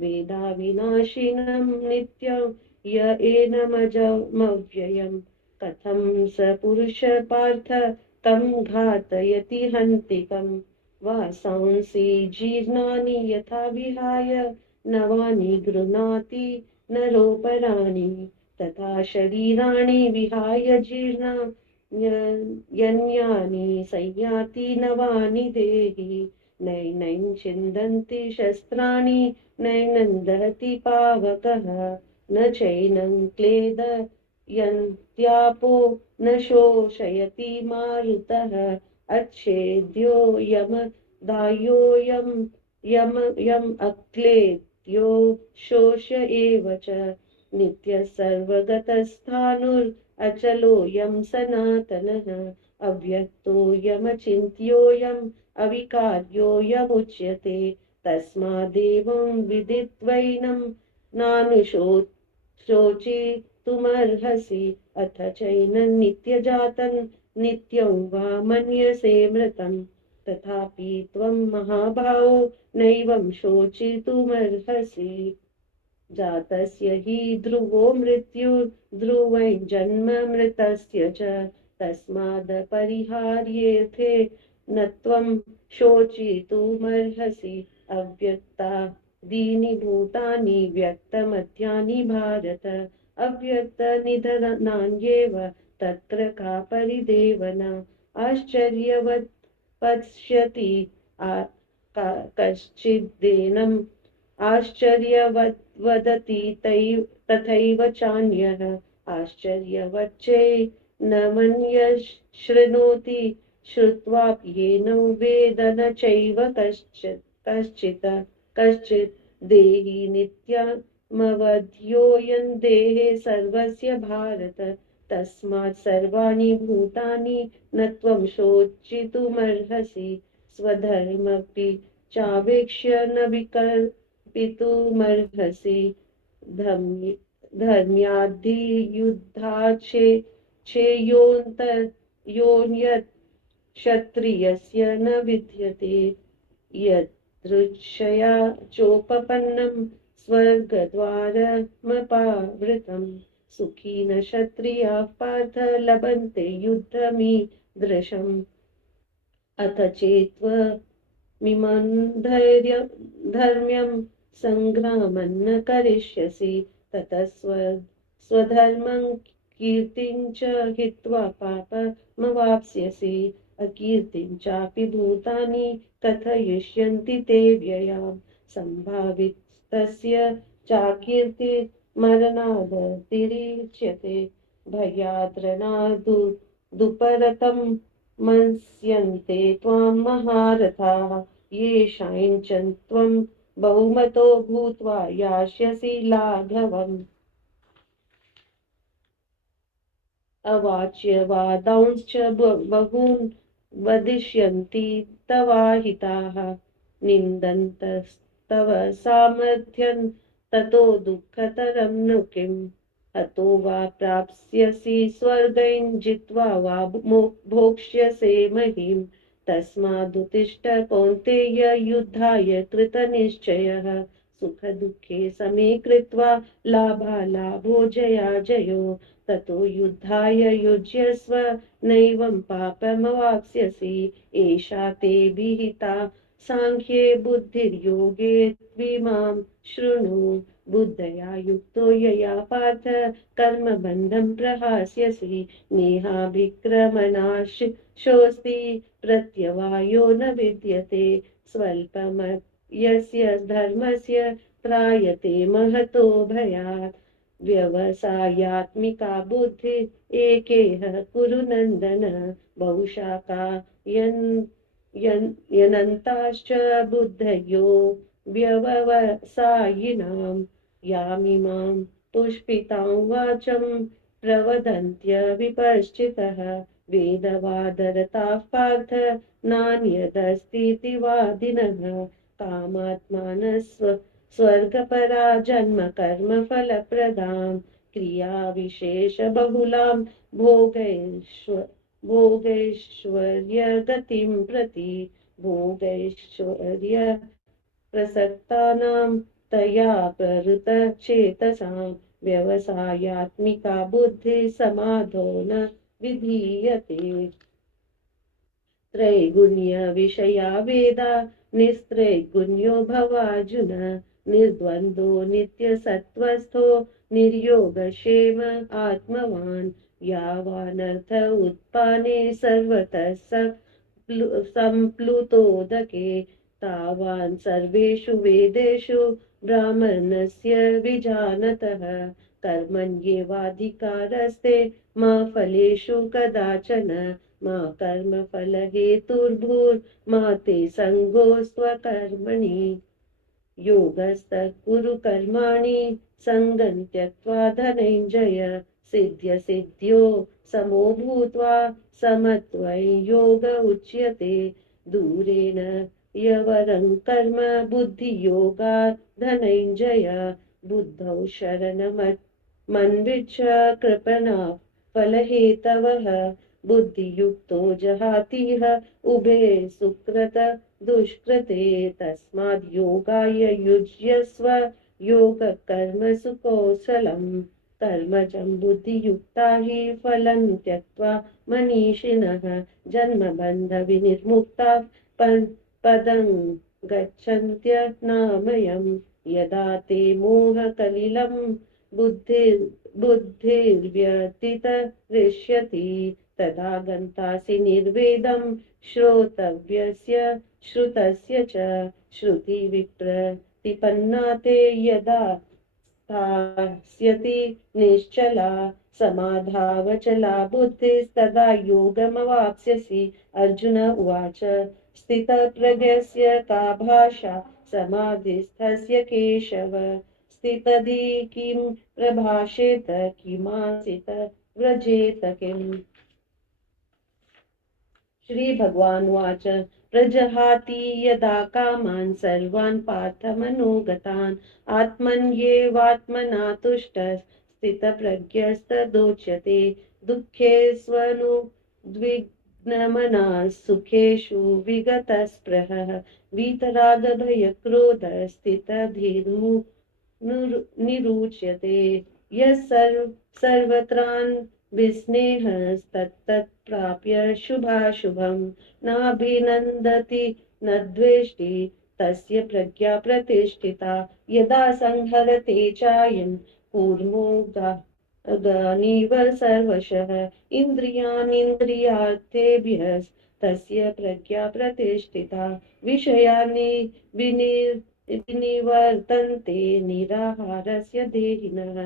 वेदा विनाशिनं नित्यं य एनमजमव्ययम् कथं स पुरुष पार्थ कं घातयति हन्तिकं वासांसि जीर्णानि यथा विहाय नवानि गृह्णाति नरोपराणि तथा शरीराणि विहाय जीर्णा यन्यानि संयाति नवानि देहि नैनं छिन्दन्ति शस्त्राणि नैनं दहति पावकः न चैनं क्लेदयन्त्यापो न शोषयति मारुतः अच्छेद्यो यमदायोऽयं यम् अक्लेद्यो शोष एव च नित्यः सर्वगतस्थाणुरचलोऽयं सनातनः अव्यक्तोऽयमचिन्त्योऽयम् अविकार्योऽयमुच्यते तस्मादेवं विदित्वैनं नानुशोचितुमर्हसि अथ चैनं नित्यजातं नित्यं वा मन्यसे मृतं तथापि त्वं महाभावो नैवं शोचितुमर्हसि जातस्य हि ध्रुवो मृत्युर्ध्रुवं जन्म मृतस्य च तस्मादपरिहार्येथे न त्वं शोचितुमर्हसि अव्यक्तादीनि भूतानि व्यक्तमध्यानि भारत अव्यक्तनिधनान्येव तत्र का परिदेवना आश्चर्यवत् पश्यति कश्चिदेनम् आश्चर्यवत् वदति तथैव चान्यः आश्चर्यवच्चै न मन्यः शृणोति श्रुत्वाप्येनं वेद न चैव कश्चित् देहि नित्यमवध्योऽयं देहे सर्वस्य भारत तस्मात् सर्वाणि भूतानि न त्वं शोचितुमर्हसि स्वधर्मपि चावेक्ष्य न विकल्पितुमर्हसि धर्म्याधियुद्धाच्छेयोन्यत् क्षत्रियस्य न विद्यते यदृच्छया चोपपन्नं स्वर्गद्वारमपावृतं सुखी न क्षत्रियाः पार्थ लभन्ते युद्धमीदृशम् अथ चेत्त्वमिमं धर्म्यं सङ्ग्रामं न करिष्यसि ततः स्वधर्मं कीर्तिं च हित्वा पापमवाप्स्यसि अकीर्तिं चापि भूतानि कथयिष्यन्ति ते व्ययाम् सम्भावितस्य चाकीर्तिर्मरणादतिरिच्यते भयाद्रणादुपरतं मन्स्यन्ते त्वां महारथाः येषां त्वं बहुमतो भूत्वा यास्यसि लाघवम् अवाच्यवादांश्च बहून् वदिष्यन्ति तवाहिताः निन्दन्तस्तव सामर्थ्यं ततो दुःखतरं नु किम् हतो वा प्राप्स्यसि स्वर्गं जित्वा वा भोक्ष्यसे महीम् तस्मादुत्तिष्ठ कौन्तेय युद्धाय कृतनिश्चयः सुखदुःखे समे कृत्वा लाभालाभो जयाजयो ततो युद्धाय युज्यस्व नैवं पापमवाप्स्यसि एषा ते विहिता सांख्ये बुद्धिर्योगे त्विमां शृणु बुद्धया युक्तो यया पार्थ कर्मबन्धं प्रहास्यसि नेहाभिक्रमनाशोऽस्ति प्रत्यवायो न विद्यते स्वल्पमयस्य धर्मस्य त्रायते महतो भयात् व्यवसायात्मिका बुद्धि एकेह कुरु नन्दन बहुशाखा यनन्ताश्च बुद्धयो व्यवसायिनां यामिमां पुष्पितां वाचं प्रवदन्त्य विपश्चितः वेदवादरताः पार्थ नान्यदस्तीति वादिनः कामात्मानः स्वर्गपरा जन्म कर्म फलप्रदां क्रियाविशेषबहुलां भोगैश्वर्यगतिं प्रति भोगैश्वर्य प्रसक्तानां तया प्रवृतचेतसां व्यवसायात्मिका बुद्धिः समाधो न विधीयते त्रैगुण्य विषया वेदा निस्त्रैगुण्यो भवार्जुन निर्द्वन्द्वो नित्यसत्त्वस्थो निर्योगक्षेम आत्मवान् यावानर्थ उत्पाने सर्वतः सम्प्लुतोदके तावान् सर्वेषु वेदेषु ब्राह्मणस्य विजानतः कर्मण्येवाधिकारस्ते मा फलेषु कदाचन मा कर्मफलहेतुर्भूर्मा ते सङ्गोऽस्त्वकर्मणि योगस्तः कुरु कर्माणि सङ्गं त्यक्त्वा धनञ्जय सिद्ध्यो समो भूत्वा समत्वं योग उच्यते दूरेण यवरं कर्म बुद्धियोगात् धनञ्जय बुद्धौ शरणमन्विच्छ कृपणा फलहेतवः बुद्धियुक्तो जहातीह उभे सुकृत दुष्कृते तस्माद् योगाय युज्यस्व योगकर्मसु कौशलम् कर्मजं बुद्धियुक्ता हि फलं त्यक्त्वा मनीषिणः जन्मबन्धविनिर्मुक्ता पदं गच्छन्त्यनामयम् यदा ते मोहकलिलं बुद्धिर्व्यतितरिष्यति तदा गन्तासि निर्वेदं श्रोतव्यस्य श्रुतस्य च श्रुतिविप्रतिपन्ना ते यदा स्थास्यति निश्चला समाधावचला बुद्धिस्तदा योगमवाप्स्यसि अर्जुन उवाच स्थितप्रज्ञस्य का भाषा समाधिस्थस्य केशव स्थितधि किं प्रभाषेत किमासित व्रजेत किम् श्री भगवानुवाच प्रजहाति यदा कामान् सर्वान् पार्थ मनोगतान् आत्मन्येवात्मना तुष्टः स्थितप्रज्ञस्तदोच्यते दुःखेष्वनुद्विग्नमनः सुखेषु विगतस्पृहः वीतरागभयक्रोधः स्थितधीर्मुनिरुच्यते यः सर्वत्रान् विस्नेहस्तत्तत् प्राप्य शुभाशुभं नाभिनन्दति न द्वेष्टि तस्य प्रज्ञा प्रतिष्ठिता यदा संहरते चायं कूर्मोऽगानिव सर्वशः इन्द्रियाणीन्द्रियार्थेभ्यः तस्य प्रज्ञा प्रतिष्ठिता विषयानि विनिवर्तन्ते निराहारस्य देहिनः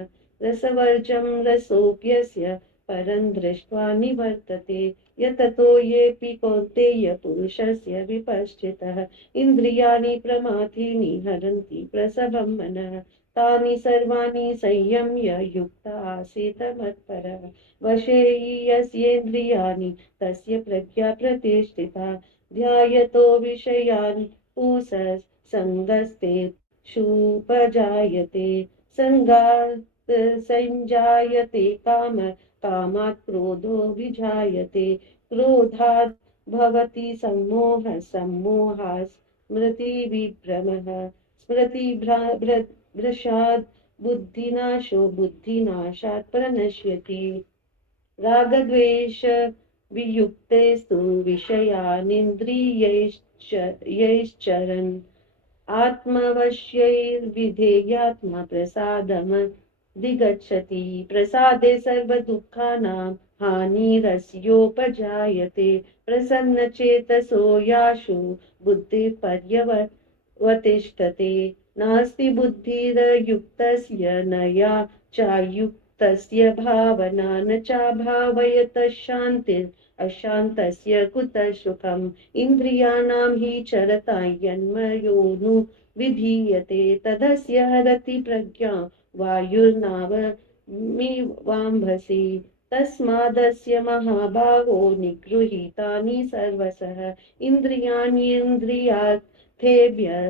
रसवर्जं रसोऽप्यस्य परं दृष्ट्वा निवर्तते यततो येऽपि कौन्तेय पुरुषस्य विपश्चितः इन्द्रियाणि प्रमाथीनि हरन्ति प्रसभं मनः तानि सर्वाणि संयम्य युक्त आसीत् मत्परः वशे हि यस्येन्द्रियाणि तस्य प्रज्ञा प्रतिष्ठिता ध्यायतो विषयान् पुंसः सङ्गस्तेषुपजायते सङ्गात् संजायते कामात् क्रोधो विजायते क्रोधात् भवति सम्मोहः सम्मोहात् स्मृतिविभ्रमः स्मृतिभ्रंशात् बुद्धिनाशो बुद्धिनाशात् प्रणश्यति रागद्वेष वियुक्तेस्तु विषयानिन्द्रियैश्चरन् आत्मवश्यैर्विधेयात्मा प्रसादमधिगच्छति प्रसादे सर्वदुःखानां हानिरस्योपजायते प्रसन्नचेतसो याशु बुद्धिपर्यवतिष्ठते नास्ति बुद्धिरयुक्तस्य न या चायुक्तस्य भावना न चाभावयतः शान्तिः अशान्तस्य कुतः सुखम् इन्द्रियाणां हि चरता यन्मयोनु विधीयते तदस्य हरति प्रज्ञा वायुर्नावमिवाम्भसि तस्मादस्य महाबाहो निगृहीतानि सर्वशः इन्द्रियाणीन्द्रियार्थेभ्यः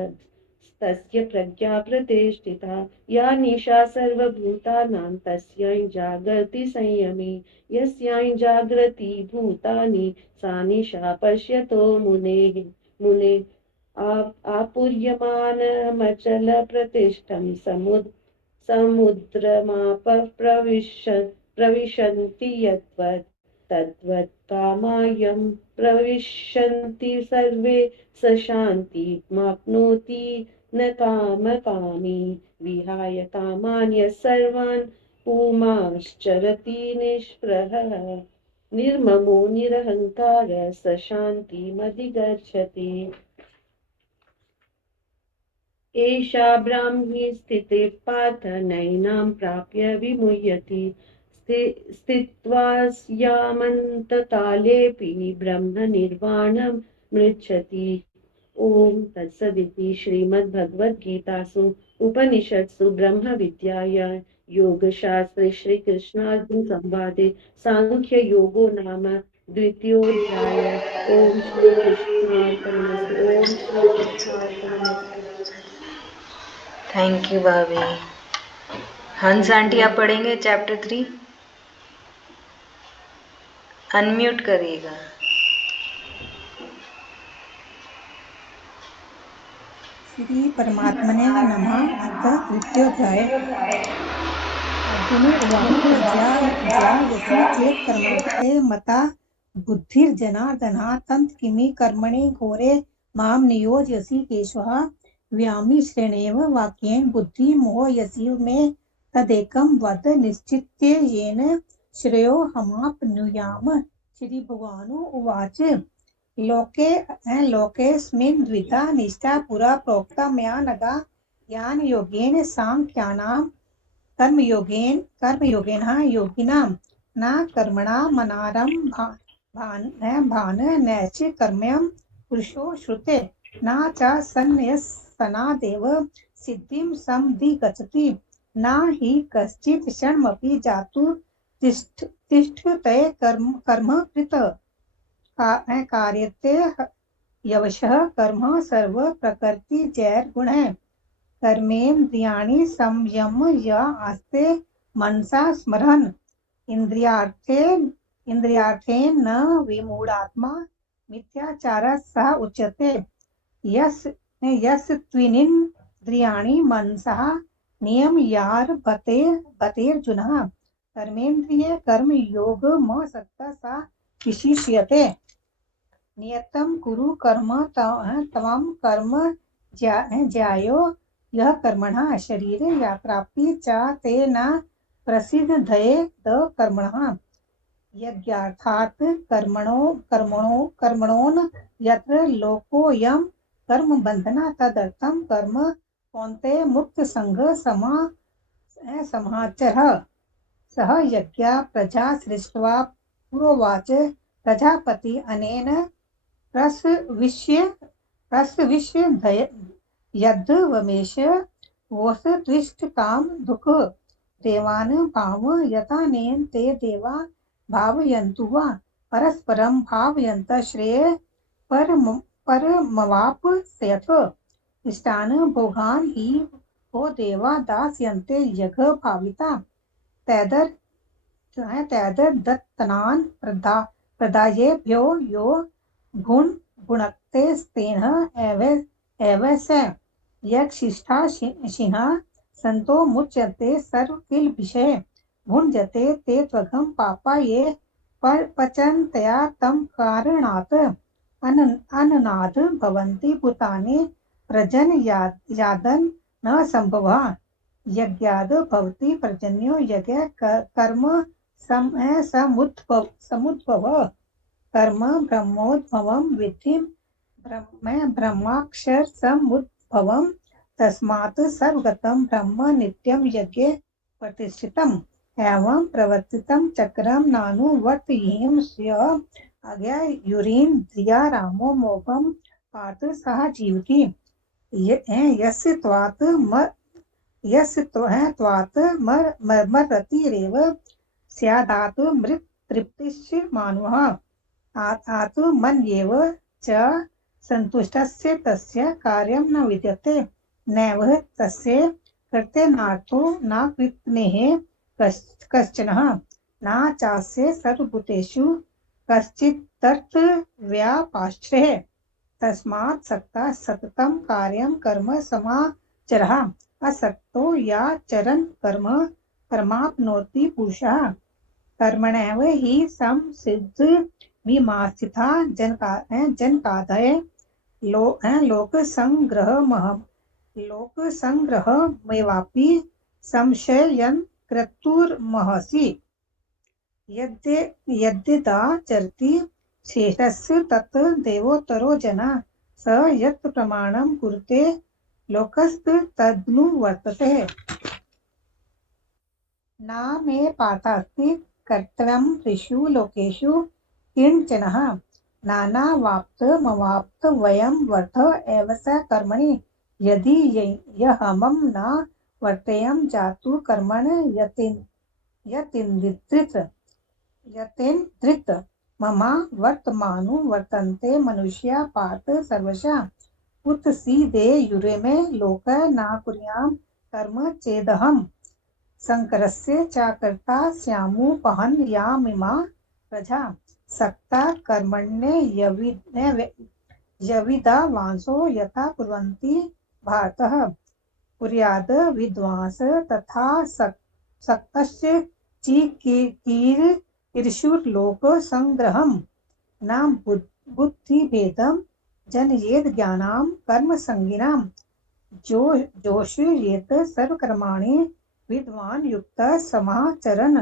तस्य प्रज्ञा प्रतिष्ठिता या निशा सर्वभूतानां तस्यै जागर्ति संयमी यस्यै जागृति भूतानि सा निशा पश्यतो मुने आपूर्यमानमचलप्रतिष्ठं समुद्रमाप प्रविशन्ति यद्वत् तद्वत् कामायं प्रविशन्ति सर्वे स शान्तिमाप्नोति न कामकामी विहाय कामान्य सर्वान् पुमाश्चरति निष्प्रहः निर्ममो निरहङ्कारः स शान्तिमधिगच्छति एषा ब्राह्मी स्थितिः पार्थ नैनां प्राप्य विमुह्यति स्थित्वा यामन्तकालेऽपि ब्रह्मनिर्वाणं मृच्छति ओम तत्सदिति श्रीमद्भगवद्गीतासु उपनिषत्सु ब्रह्मविद्यायां योगशास्त्रे श्रीकृष्णार्जुन संवादे सांख्य योगो नाम द्वितीयोऽध्यायः ओम श्रीकृष्णार्पणमस्तु ओम श्रीकृष्णार्पणमस्तु। थैंक यू भाभी। हंस आंटी आप पढ़ेंगे चैप्टर 3? अनम्यूट करिएगा। श्री परमात्मने नमः। अथ तृतीयोऽध्याय। अर्जुन उवाच ज्या चेत् कर्मणस्ते मता बुद्धिर्जनार्दनः तन्त्किमि कर्मणि घोरे मां नियोजयसि केशवः व्यामिश्रेणेव वाक्येन बुद्धिं मोहयसि मे तदेकं वद निश्चित्य येन श्रेयोऽहमाप्नुयाम। श्री भगवान् उवाच लोकेऽस्मिन् द्विधा निष्ठा पुरा प्रोक्ता मया नघा ज्ञानयोगेन सांख्यानां कर्मयोगेन योगिनां न कर्मणा मनारं भान न च कर्म्यं पुरुषो श्रुते न च सन्न्यसनादेव सिद्धिं समधिगच्छति न हि कश्चित् क्षणमपि जातु तिष्ठते कर्म कृत कार्यते यवशः कर्म सर्व प्रकृति जैर गुण है। कर्मेन्द्रियाणि संयम्य य आस्ते मनसा स्मरन् इंद्रियार्थेन न विमूढात्मा मिथ्याचारः सः उच्यते। यस् त्विनिन्द्रियाणि मनसः नियम्यारभतेर्जुनः कर्मेन्द्रिये कर्मयोगमसक्तः सा विशिष्यते। नियतं कुरु कर्म तमं कर्म ज्यायो यः कर्मणः शरीरे यात्रापि च ते न प्रसिद्धयेत् कर्मणः। यज्ञार्थात् कर्मणोन यत्र लोकोऽयं कर्मबन्धनः तदर्थं कर्म कौन्तेय मुक्तसङ्गः समाचरः। सः यज्ञा प्रजा सृष्ट्वा पुरोवाच प्रजापति अनेन प्रसविष्य यद्वमेश वोस त्विष्टकाम दुःख देवान् भाव यथानेन ते देवा भावयन्तु वा परस्परं भावयन्त श्रेय परमवाप्स्यथ। इष्टान् भोगान् हि वो देवा दास्यन्ते यज्ञ भाविता तैदर्दत्तनान् प्रदायेभ्यो यो भुनक्ते स्तेन एव स यक्षिष्ठाशिनः सन्तो मुच्यते सर्वकिल्बिषे भुञ्जते ते त्वघं पापा ये पचन्तया तं कारणात् अन्नाद् भवन्ति भूतानि प्रजन यादन् न संभवः। यज्ञाद् भवति पर्जन्यो यज्ञ कर्म समुद्भवः कर्म ब्रह्मोद्भवं विद्धि ब्रह्माक्षर समुद्भवम् तस्मात् सर्वगतं ब्रह्म नित्यं यज्ञे प्रतिष्ठितम्। एवं प्रवर्तितं चक्रं नानुवर्तयेयं स्यः अज्ञायुरीन्द्रिया रामो मोघं पार्थ सह जीवति। यस्य त्वात् मरतिरेव स्यादात् मृत् तृप्तिश्च मानवः आत्मन्येव च सन्तुष्टस्य तस्य कार्यं न विद्यते नैव तस्य कर्तेनार्थो न कृत्नेः कश्चनः न चास्य सर्वभूतेषु कश्चिदर्थव्यापाश्रयः। तस्मात् सक्तः सततं कार्यं कर्म समाचरः असक्तो याचरन् कर्म कर्माप्नोति पुरुषः। कर्मणैव हि संसिद्धिर्मीमांसिता जनकादय लोकसंग्रहमेवापि संशयन् क्रतुर्महसि। यद्यदाचरति श्रेष्ठस्य तत् देवोत्तरो जनः स यत् प्रमाणं कुरुते लोकस्तदनुवर्तते। न मे पार्थास्ति कर्तव्यं त्रिषु लोकेषु किञ्चनः नानावाप्तमवाप्त वयं वर्त एव स कर्मणि यदि यहमं न वर्तेयं जातु कर्मण यतीन्द्रित मम वर्तमानो वर्तन्ते मनुष्या पार्थ सर्वशः उत सीदेयुर्मे लोक न कुर्यां कर्म चेदहम् शङ्करस्य च कर्ता स्यामुपहन् यामिमा प्रजा सक्ता कर्मण्ये यविदावांसो यथा कुर्वन्ति भारतः कुर्याद् विद्वांस तथा सक्तस्य चिकीर्षुर्लोकसङ्ग्रहम् न बुद्धिभेदं जनयेद् ज्ञानां कर्मसङ्गिनां जोषयेत् सर्वकर्माणि विद्वान् युक्तः समाचरन्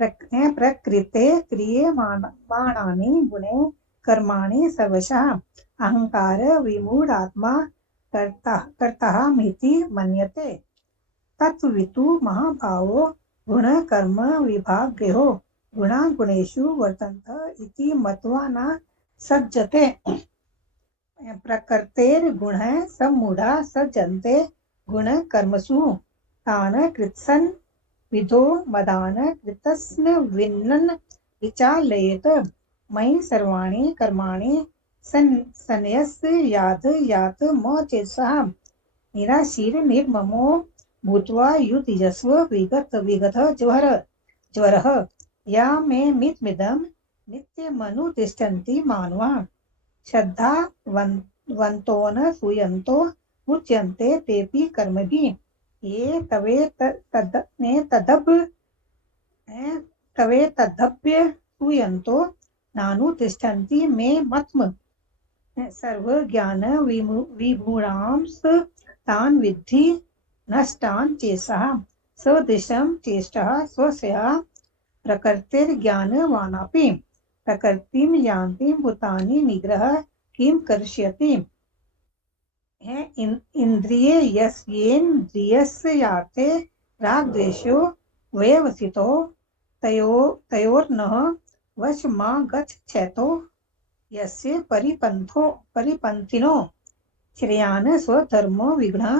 प्रकृते क्रियमाणानि गुणे कर्माणि सर्वशः अहंकार विमूढात्मा कर्ताहमिति मन्यते। तत्त्ववितु महाभावो गुणकर्म विभागयोः गुणा गुणेषु वर्तन्त इति मत्वा न सज्जते। प्रकृतेर्गुणः सम्मूढा सज्जन्ते गुणकर्मसु तान् कृत्सन् विदो मदान् कृतस्न विन्नन् विचालयेत् मयि सर्वाणि कर्माणि सन्यस्य याद यात म चेतसः निराशीर निर्ममो भूत्वा युतिजस्व विगत ज्वरः या मे मिदं नित्यमनुतिष्ठन्ति मानवा श्रद्धावन्तो न सूयन्तो मुच्यन्ते तेऽपि कर्मभिः ये तवेतदभ्य सूयन्तो नानुतिष्ठन्ति मे मत्म सर्वज्ञान विभूणांस तान् विद्धि नष्टान् चेतसः सदृशं चेष्टः स्वस्या प्रकृतिर्ज्ञानवानपि प्रकृतिं यान्ति भूतानि निग्रह किं करिष्यति इन्द्रियेन्द्रियस्य यार्थे रागद्वेषो व्यवसितो तयोर्नः वशमा गच्छेतो यस्य परिपन्थिनो श्रेयान् स्वधर्मो विगुणः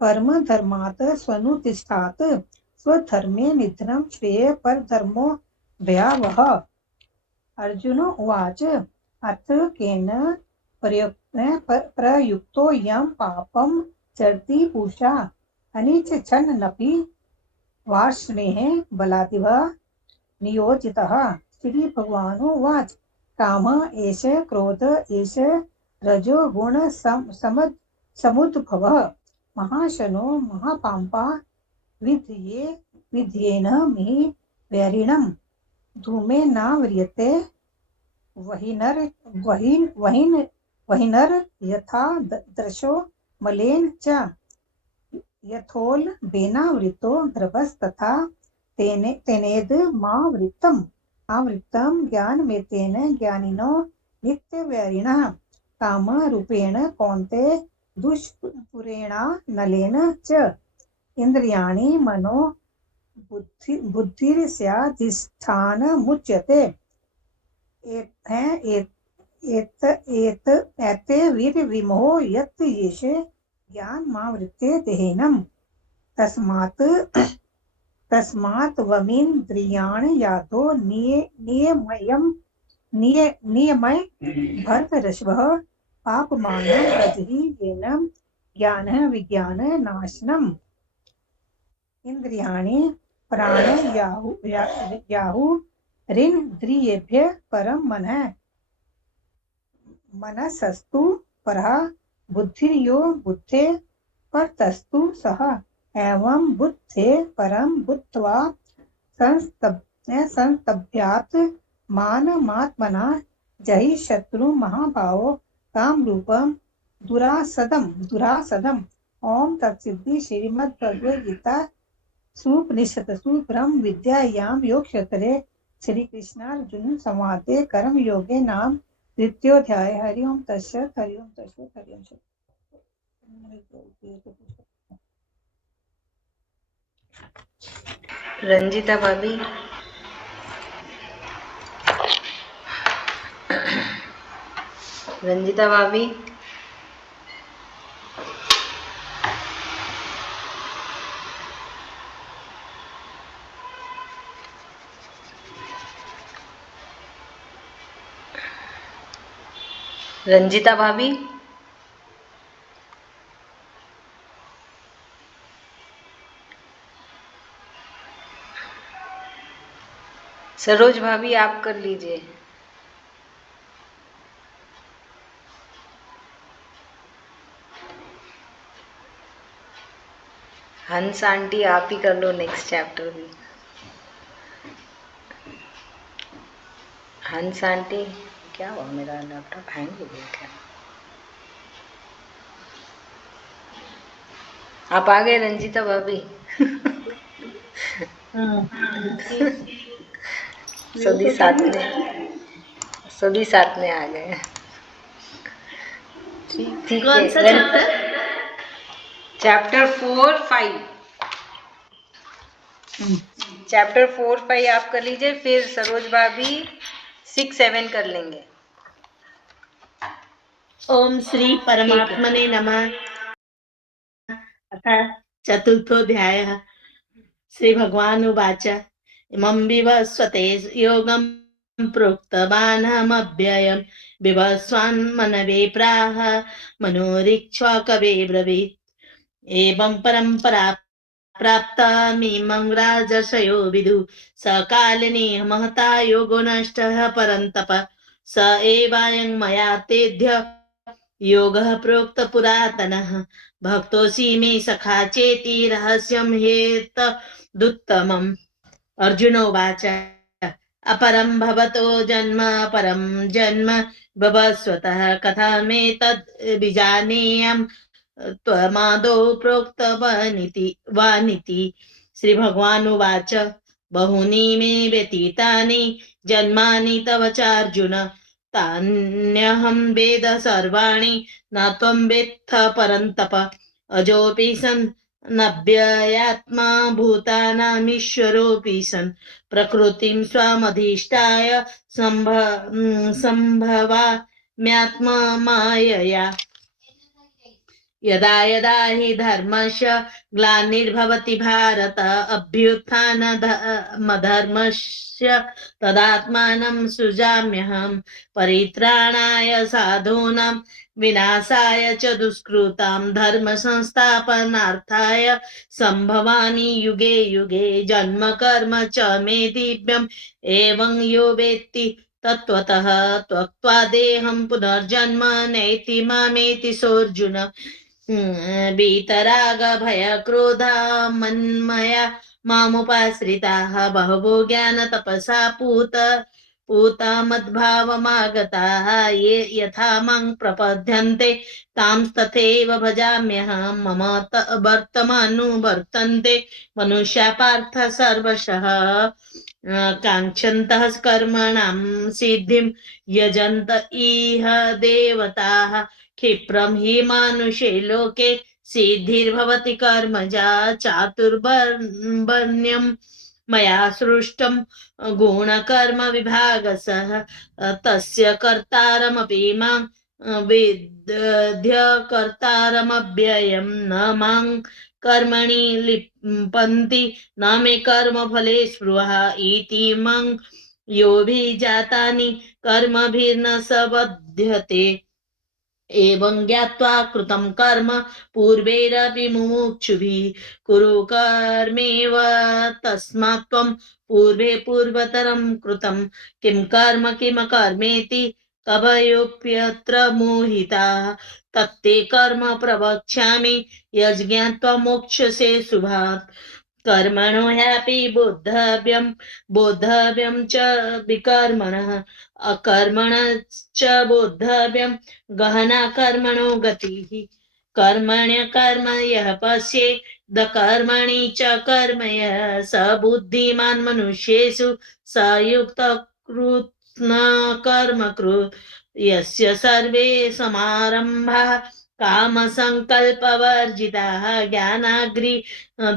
परमधर्मात् स्वनुतिष्ठात् स्वधर्मे निधनं श्रेय परधर्मो भयावहः अर्जुन उवाच अथ केन प्रयुक्तो यं पापं चरति पूषा अनिच छन्नपि वार्ष्णेः बलादिव नियोजितः श्री भगवानुवाच काम एष क्रोध एष रजो गुण समुद्भवः महाशनो महापाम्पा विध्येन मे वैरिणं धूमे नाव्रियते वहिनर यथा दृशो मलेन च यथोल बेनावृतो द्रवस्तथा तेनेदमावृतम् आवृत्तं ज्ञानमेतेन ज्ञानिनो नित्यवैरिणः कामरूपेण कौन्ते दुष्पुरेणा नलेन च इन्द्रियाणि मनो बुद्धिर्स्याधिष्ठानमुच्यते एते वीर्यविमोहो यत् येष ज्ञानमावृत्य देहिनम् तस्मात् वमिन्द्रियाणि यातो नियमय भरतर्षभः पापमानं प्रजहि ज्ञानः विज्ञाननाशनम् इन्द्रियाणि प्राणयाहुरिन्द्रियेभ्यः परं मनसस्तु परः बुद्धिर्यो बुद्धे परतस्तु सः एवं बुद्धे परं बुद्ध्वा संस्तभ्यात् मानमात्मना जहि शत्रु महाभावो कामरूपं दुरासदम् ओम तत्सिद्धि श्रीमद्भगवद्गीता सुपनिषत्सु ब्रह्म विद्यायां योगक्षेत्रे श्री कृष्णार्जुन संवादे कर्म योगे नाम द्वितीयोऽध्याय हरि ओम तत्सत् हरि ओम तत्सत् हरि ओम तत्सत्। रंजिता भाभी रंजिता भाभी रंजिता भाभी सरोज भाभी आप कर लीजिए। हंस आंटी आप ही कर लो नेक्स्ट चैप्टर भी। हंस आंटी क्या हुआ, मेरा लैपटॉप हैंग हो गया क्या? आप आ गए रंजीता भाभी? सभी साथ में आ गए। ठीक है। चैप्टर 4-5 चैप्टर 4-5 आप कर लीजिए, फिर सरोज भाभी 6-7 कर लेंगे। ओम श्री परमात्मने नमः। अथ चतुर्थोऽध्यायः। श्री भगवान उवाच इमं विवस्वते योगं प्रोक्तवानहमव्ययम् बिभस्वान् मनवे प्राह मनोरीक्ष्वा कवे ब्रवीत् एवं परम्परा प्राप्तमिमं राजर्षयो विदु स कालिनी महता योगो नष्टः परन्तप स एवायं मया तेभ्य योगः प्रोक्त पुरातनः भक्तोऽसि मे सखा चेति रहस्यं ह्येतदुत्तमम् अर्जुनोवाच अपरं भवतो जन्म परं जन्म भवस्वतः कथमेतद् विजानीयम् त्वमादौ प्रोक्तवानिति श्री भगवानुवाच बहूनि मे व्यतीतानि जन्मानि तव चार्जुन तान्यहं वेद सर्वाणि न त्वं वेत्थ परन्तप अजोऽपि सन् नव्ययात्मा भूतानामीश्वरोऽपि सन् प्रकृतिं स्वमधिष्ठाय सम्भवाम्यात्मा मायया यदा यदा हि धर्मस्य ग्लानिर्भवति भारत अभ्युत्थानधर्मस्य तदात्मानं सृजाम्यहं परित्राणाय साधूनां विनाशाय च दुष्कृतां धर्म संस्थापनार्थाय संभवामि युगे युगे जन्म कर्म च मे दिव्यम् एवं यो वेत्ति तत्त्वतः त्यक्त्वा देहं पुनर्जन्म नैति मामेति सोऽर्जुन वीतराग भय क्रोधा मन्मया मामुपाश्रिताः बहवो ज्ञान तपसा पूता मद्भावमागताः ये यथा मां प्रपद्यन्ते तांस्तथैव भजाम्यहं मम वर्तमानुवर्तन्ते मनुष्या पार्थ सर्वशः काङ्क्षन्तः कर्मणां सिद्धिं यजन्त इह देवताः क्षिप्रं हि मानुषे लोके सिद्धिर्भवति कर्मजा चातुर्वर्ण्यं मया सृष्टं गुणकर्म विभागसः तस्य कर्तारमपि मां विद्य कर्तारमव्ययं न मां कर्मणि लिपन्ति न मे कर्मफले स्पृहा इति मं योऽभिजातानि कर्मभिर्न स बध्यते एवं ज्ञात्वा कृतं कर्म पूर्वैरपि मुमुक्षुभिः कुरु कर्मेव तस्मात् त्वं पूर्वे पूर्वतरं कृतं किं कर्म किमकर्मेति कवयोऽप्यत्र मोहिताः तत्ते कर्म प्रवक्ष्यामि यज्ञात्वा मोक्षसे शुभात् कर्मणो ह्यापि बोद्धव्यं च विकर्मणः अकर्मणश्च बोद्धव्यं गहना कर्मणो गतिः कर्मण्य कर्म यः पश्येद कर्मणि च कर्म यः स बुद्धिमान् मनुष्येषु स युक्तकृत्स्न कर्म कृत् यस्य सर्वे समारम्भाः कामसङ्कल्पवर्जिताः ज्ञानाग्नि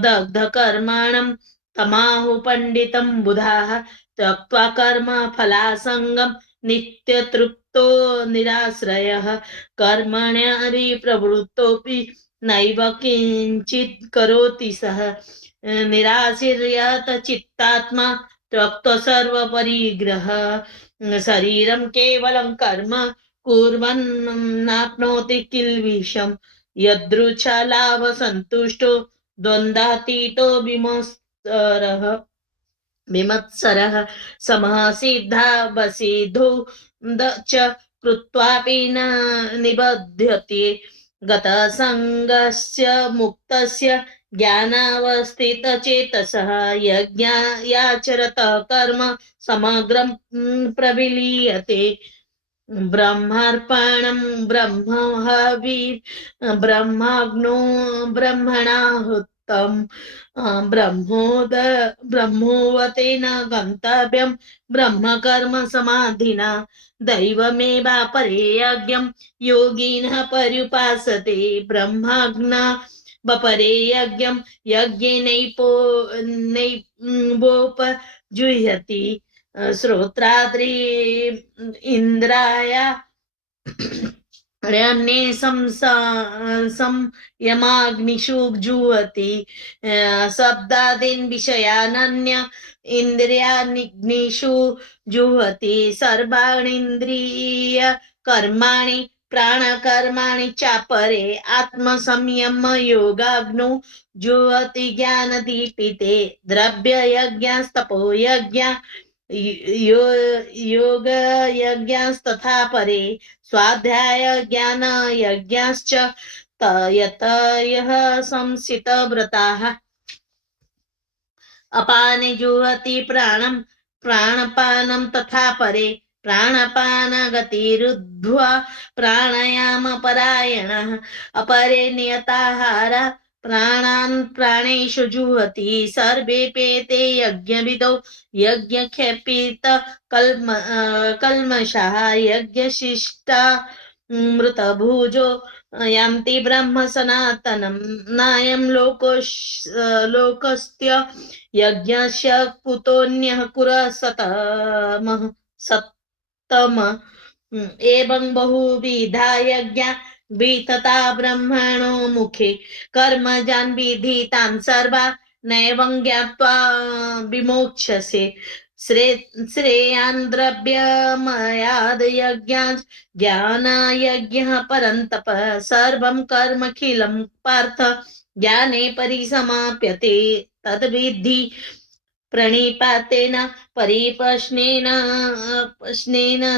दग्धकर्माणं तमाहु पंडितं बुधाः त्यक्त्वा कर्म फलासंगं नित्यतृप्तो निराश्रयः कर्मण्यभिप्रवृत्तोऽपि नैव किञ्चित् करोति सः निराशीर्यत चित्तात्मा त्यक्तो सर्वपरिग्रह शरीरं केवलं कर्म कुर्वन् नाप्नोति किल्बिषम् यदृच्छलाभ संतुष्टो द्वन्द्वातीतो विमत्सरः समः सिद्धावसिद्धौ च कृत्वापि न निबध्यते गतसङ्गस्य मुक्तस्य ज्ञानावस्थितचेतसः यज्ञायाचरतः कर्म समग्रं प्रविलीयते ब्रह्मार्पणं ब्रह्माग्नो ब्रह्मणाहुतं ब्रह्मोवतेन गन्तव्यं ब्रह्मकर्म समाधिना दैवमेवापरे यज्ञं योगिनः पर्युपासते ब्रह्माग्ना बपरे यज्ञं यज्ञेनैवोपजुह्यति श्रोत्राद्रि इन्द्राय अन्ये संयमाग्निषु जुहति शब्दादीन् विषयानन्य इन्द्रियाग्निषु जुहति सर्वाणीन्द्रिय कर्माणि प्राणकर्माणि चापरे आत्मसंयम योगाग्नौ जुहति ज्ञानदीपिते द्रव्ययज्ञस्तपो यज्ञ योग यज्ञस्तथा परे स्वाध्याय ज्ञान यज्ञश्च यतयः संसितव्रताः अपाने जुहति प्राणं प्राणपानं तथा परे प्राणपान गतिरुद्ध्वा प्राणायाम परायणः अपरे नियताहार प्राणान् प्राणेषु जुहति सर्वेऽप्येते यज्ञविदो यज्ञक्षपित कल्मषः यज्ञशिष्टा मृतभुजो यान्ति ब्रह्म सनातनं नायं लोकस्य यज्ञस्य कुतोऽन्यः सत्तम एवं बहुविधा यज्ञा वितता ब्रह्मणो मुखे कर्मजान् विधितान् सर्वा नैवं ज्ञात्वा विमोक्ष्यसे श्रेयान् द्रव्यमयाद् यज्ञात् ज्ञानयज्ञः परन्तप सर्वं कर्मखिलं पार्थ ज्ञाने परिसमाप्यते तद्विद्धि प्रणिपातेन परिप्रश्नेन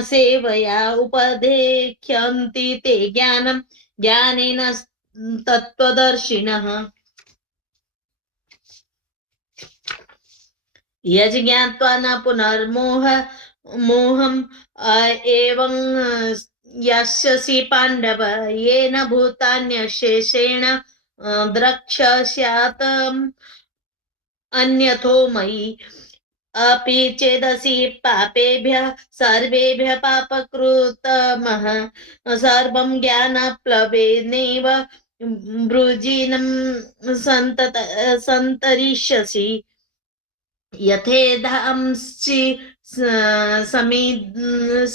सेवया उपदेक्ष्यन्ति ते ज्ञानं ज्ञानेन तत्त्वदर्शिनः यज्ञात्वा न पुनर्मोहम् एवं यस्यसि पाण्डव येन भूतान्यशेषेण द्रक्ष्यस्यात् अन्यथो मयि अपि चेदसि पापेभ्यः सर्वेभ्यः पापकृतमः सर्वं ज्ञानप्लवेनैव वृजिनं सन्तरिष्यसि यथेधांसि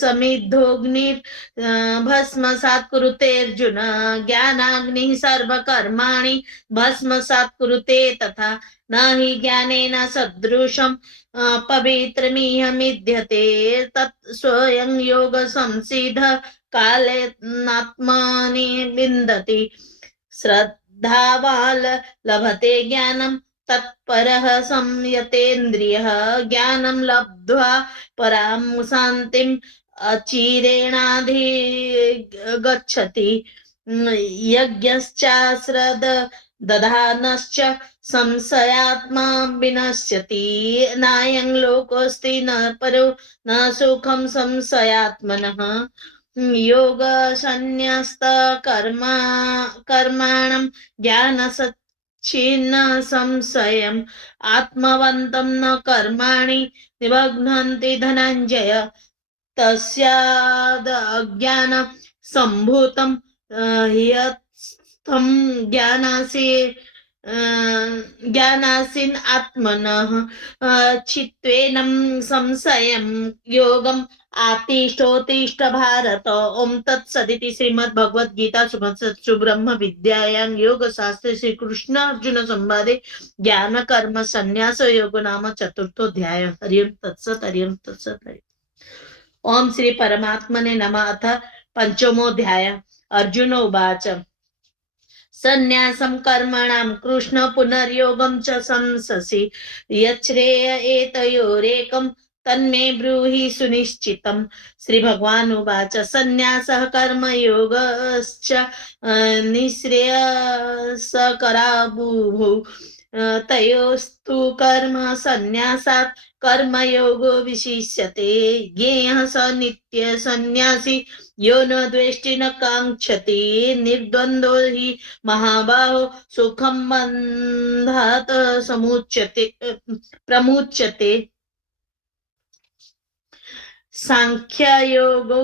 समिद्धोऽग्निर्भस्मसात् कुरुतेऽर्जुन ज्ञानाग्निः सर्वकर्माणि भस्मसात् कुरुते तथा न हि ज्ञानेन सदृशं पवित्रमिह तत् स्वयं योग संसिद्ध कालेनात्मनि विन्दति श्रद्धावान् लभते ज्ञानं तत्परः संयतेन्द्रियः ज्ञानं लब्ध्वा परां शान्तिम् अचिरेणाधिगच्छति यज्ञश्चाश्रदधानश्च संशयात्मा विनश्यति नायं लोकोऽस्ति न परो न सुखं संशयात्मनः योगसन्न्यस्तकर्माणं ज्ञानसच्छिन्न संशयम् आत्मवन्तं न कर्माणि निबध्नन्ति धनञ्जय तस्यादज्ञान सम्भूतं ह्यस्थं ज्ञानासीन आत्मनः चित्तेनं संशयं योगम् आतिष्ठोत्तिष्ठ भारत ओम तत्सदिति श्रीमद्भगवद्गीता उपनिषत्सु ब्रह्म विद्यायां योगशास्त्रे श्री कृष्ण अर्जुन संवादे ज्ञान कर्म संन्यास योग नाम चतुर्थोऽध्याय। हरि ओम तत्सत् हरि ओम तत्सत् हरि ओम श्री परमात्मने नमः। अथ पंचमोऽध्याय। अर्जुन उवाच संन्यासं कर्मणां कृष्ण पुनर्योगं च संससि यच्छ्रेय एतयोरेकं तन्मे ब्रूहि सुनिश्चितम्। श्री भगवान उवाच संन्यासः कर्मयोगश्च निःश्रेयसकरावुभौ तयोस्तु कर्म संन्यासात् कर्मयोगो विशिष्यते ज्ञेयः स नित्य सन्न्यासी यो न द्वेष्टि न काङ्क्षति निर्द्वन्द्वो हि महाबाहो सुखं बन्धात् प्रमुच्यते। सांख्ययोगौ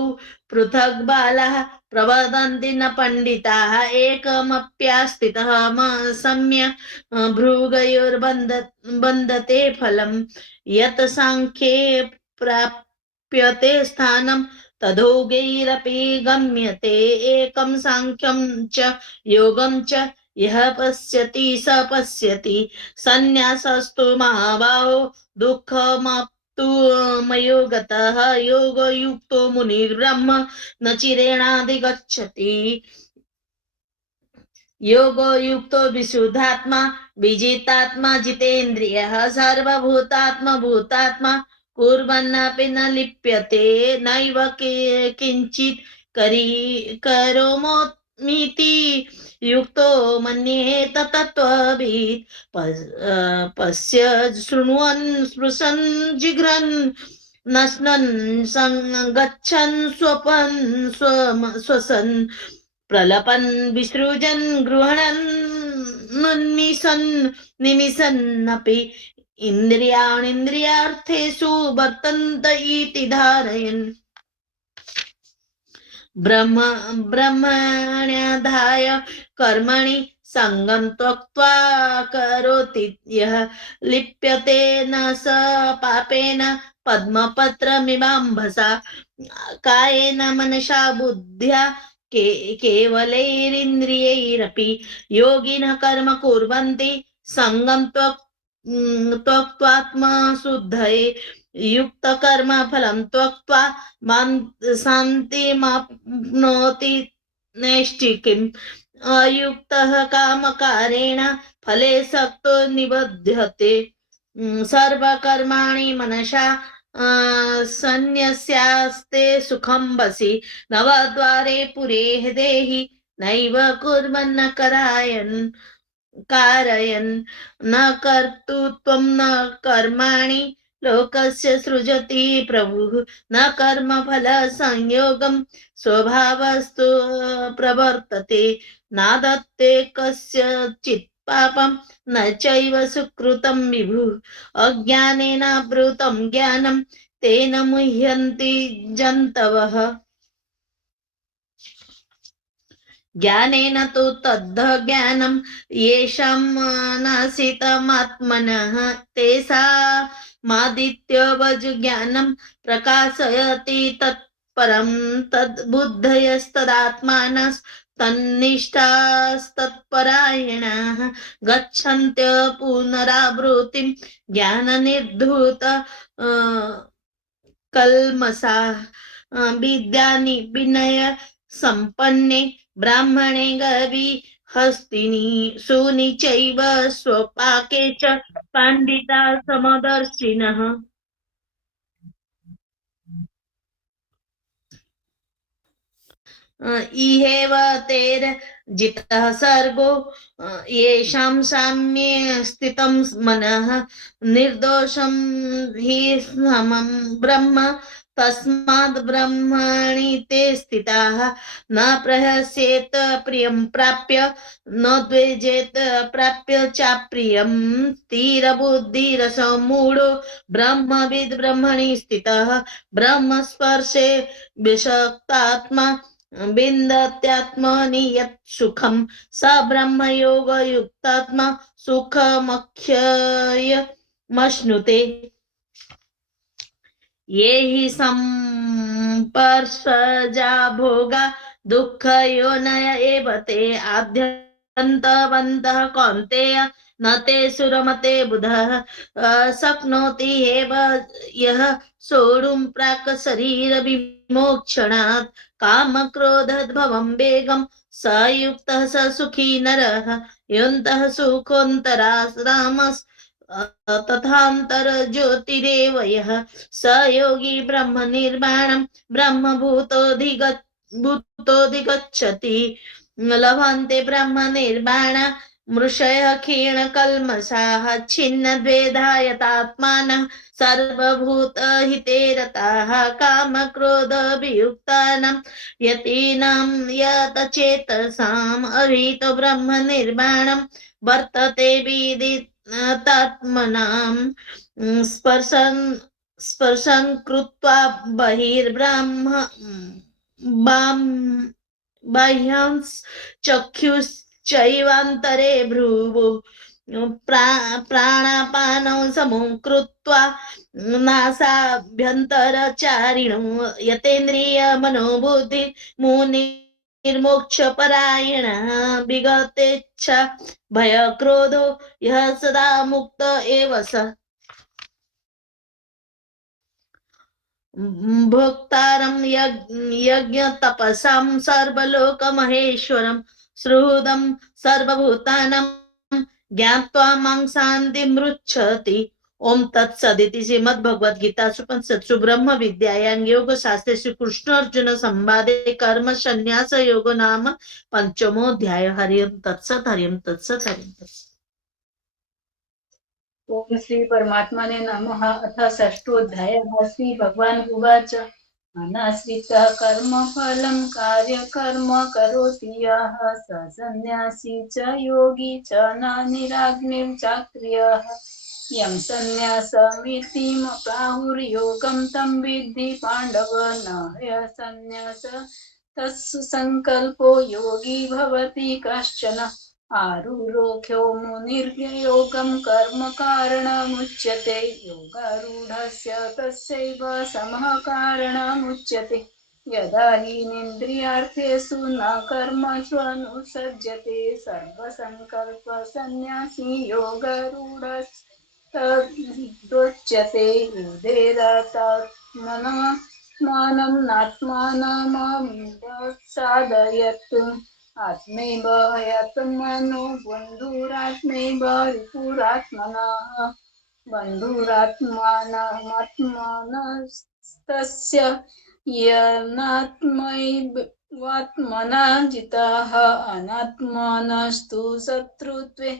पृथक् बालाः प्रवदन्ति न पण्डिताः एकमप्यास्थितः सम्य भृगयोर्बन्धते फलम् यत् सांख्ये लिप्यते स्थानं तदोगैरपि गम्यते एकं सांख्यं च योगं च यः पश्यति स पश्यति संन्यासस्तु महाबाहो दुःखमाप्तु मयो गतः योगयुक्तो मुनिर्ब्रह्म न चिरेणाधिगच्छति योगयुक्तो विशुद्धात्मा विजितात्मा जितेन्द्रियः सर्वभूतात्मा भूतात्मा कुर्वन्नपि न लिप्यते नैव किञ्चित् करोमीति युक्तो मन्येत तत्त्ववित् पश्य शृण्वन् स्पृशन् जिघ्रन् नश्नन् गच्छन् स्वपन् स्वसन् प्रलपन् विसृजन् गृह्णन् निमिषन् निमिषन्नपि इन्द्रियाणीन्द्रियार्थेषु वर्तन्त इति धारयन् ब्रह्मण्याधाय कर्मणि संगं त्यक्त्वा करोति यः लिप्यते न स पापेन पद्मपत्रमिवाम्भसा कायेन मनसा बुद्ध्या केवलैरिन्द्रियैरपि योगिनः कर्म कुर्वन्ति संगं त्यक्त्वात्मशुद्धये युक्तकर्म फलं त्यक्त्वा शान्तिमाप्नोति नैष्ठिकीम् अयुक्तः कामकारेण फले सक्तो निबध्यते सर्वकर्माणि मनसा सन्न्यस्यास्ते सुखं वसि नवद्वारे पुरे देहि नैव कुर्वन्न कारयन् न कर्तृत्वं न कर्माणि लोकस्य सृजति प्रभुः न कर्मफल संयोगं स्वभावस्तु प्रवर्तते नादत्ते कस्यचित् पापं न चैव सुकृतं विभुः अज्ञानेनावृतं ज्ञानं तेन मुह्यन्ति जन्तवः ज्ञानेन तु तद्धज्ञानं येषां नासितमात्मनः तेषामादित्यवज् ज्ञानं प्रकाशयति तत्परं तद्बुद्धयस्तदात्मानः तन्निष्ठास्तत्परायणाः गच्छन्त्य पुनरावृत्तिं ज्ञाननिर्धूत कल्मषाः विद्यानि विनय संपन्ने ब्राह्मणे गवि हस्तिनि सूनि चैव स्वपाके च पंडिता समदर्शिनः इहेव तेर जितः सर्गो येषां साम्ये स्थितं मनः निर्दोषं हि समं ब्रह्म तस्माद् ब्रह्मणि ते स्थिताः न प्रहस्येत प्रियं प्राप्य न द्वेजेत प्राप्य चाप्रियं स्थिरबुद्धिरसमूढो ब्रह्मविद् ब्रह्मणि स्थितः ब्रह्मस्पर्शे विषक्तात्मा विन्दत्यात्मनि यत् सुखं स ब्रह्मयोगयुक्तात्मा सुखमक्षयमश्नुते ये हि संपर्शजा भोगा दुःखयोनय एव ते आद्यन्तवन्तः कौन्तेय न ते सुरमते बुधः शक्नोति एव यः सोढुं प्राक् शरीर विमोक्षणात् कामक्रोधद्भवं वेगं स युक्तः स सुखी नरः योऽन्तः सुखोऽन्तरारामस् तथान्तर ज्योतिरेव यः स योगी ब्रह्म निर्वाणं ब्रह्मभूतोऽधिगच्छति लभन्ते ब्रह्म निर्वाण मृषयः क्षीणकल्मषाः छिन्नद्वेधायतात्मानः सर्वभूतहिते रताः कामक्रोधवियुक्तानां यतीनां यतचेतसाम् अभीतो ब्रह्म निर्वाणं वर्तते विदितात्मनां स्पर्शं कृत्वा बहिर्ब्रह्म बाह्यांश्चक्षुश्चैवान्तरे भ्रुवो प्राणापानौ समं कृत्वा भुक्त्वा नासाभ्यन्तरचारिणो यतेन्द्रिय मनोबुद्धि मुनिर्मोक्ष परायण विगतेच्छा भय क्रोधो यः सदा मुक्त एव स भोक्तारं यज्ञ तपसां सर्वलोकमहेश्वरं सुहृदं सर्वभूतानां ज्ञात्वा मां शान्तिमृच्छति। ओम तत्सदिति श्रीमद्भगवद्गीता उपनिषत्सु ब्रह्म विद्यायां योग शास्त्रे श्री कृष्ण अर्जुन संवादे कर्म संन्यास योग नाम पंचमोऽध्याय। हरि ओम तत्सत् हरि ओम तत्सत् हरि ओम तत्सत्। ओम श्री परमात्मने नमः। अथ षष्ठोऽध्यायः। श्री भगवान् उवाच अनाश्रितः कर्मफलं कार्यकर्म करोति यः स सन्न्यासी च योगी च न निराग्निं चाक्रियः यं सन्न्यासमिति प्राहुर्योगं तं विद्धि पाण्डव न ह्यसन्न्यास तस्य संकल्पो योगी भवति कश्चन आरुरोख्यो मुनिर्योगं कर्म कारणमुच्यते योगारूढस्य तस्यैव समः कारणमुच्यते यदा हीनेन्द्रियार्थेषु न कर्मसु अनुसज्जते सर्वसंकल्पसन्न्यासी योगारूढस्तदुच्यते युधेरतात्मनं नात्मानमवसादयतु आत्मैव ह्यात्मनो बन्धुरात्मैव रिपुरात्मनः बन्धुरात्मानमात्मनस्तस्य येनात्मैवात्मना जिताः अनात्मानस्तु शत्रुत्वे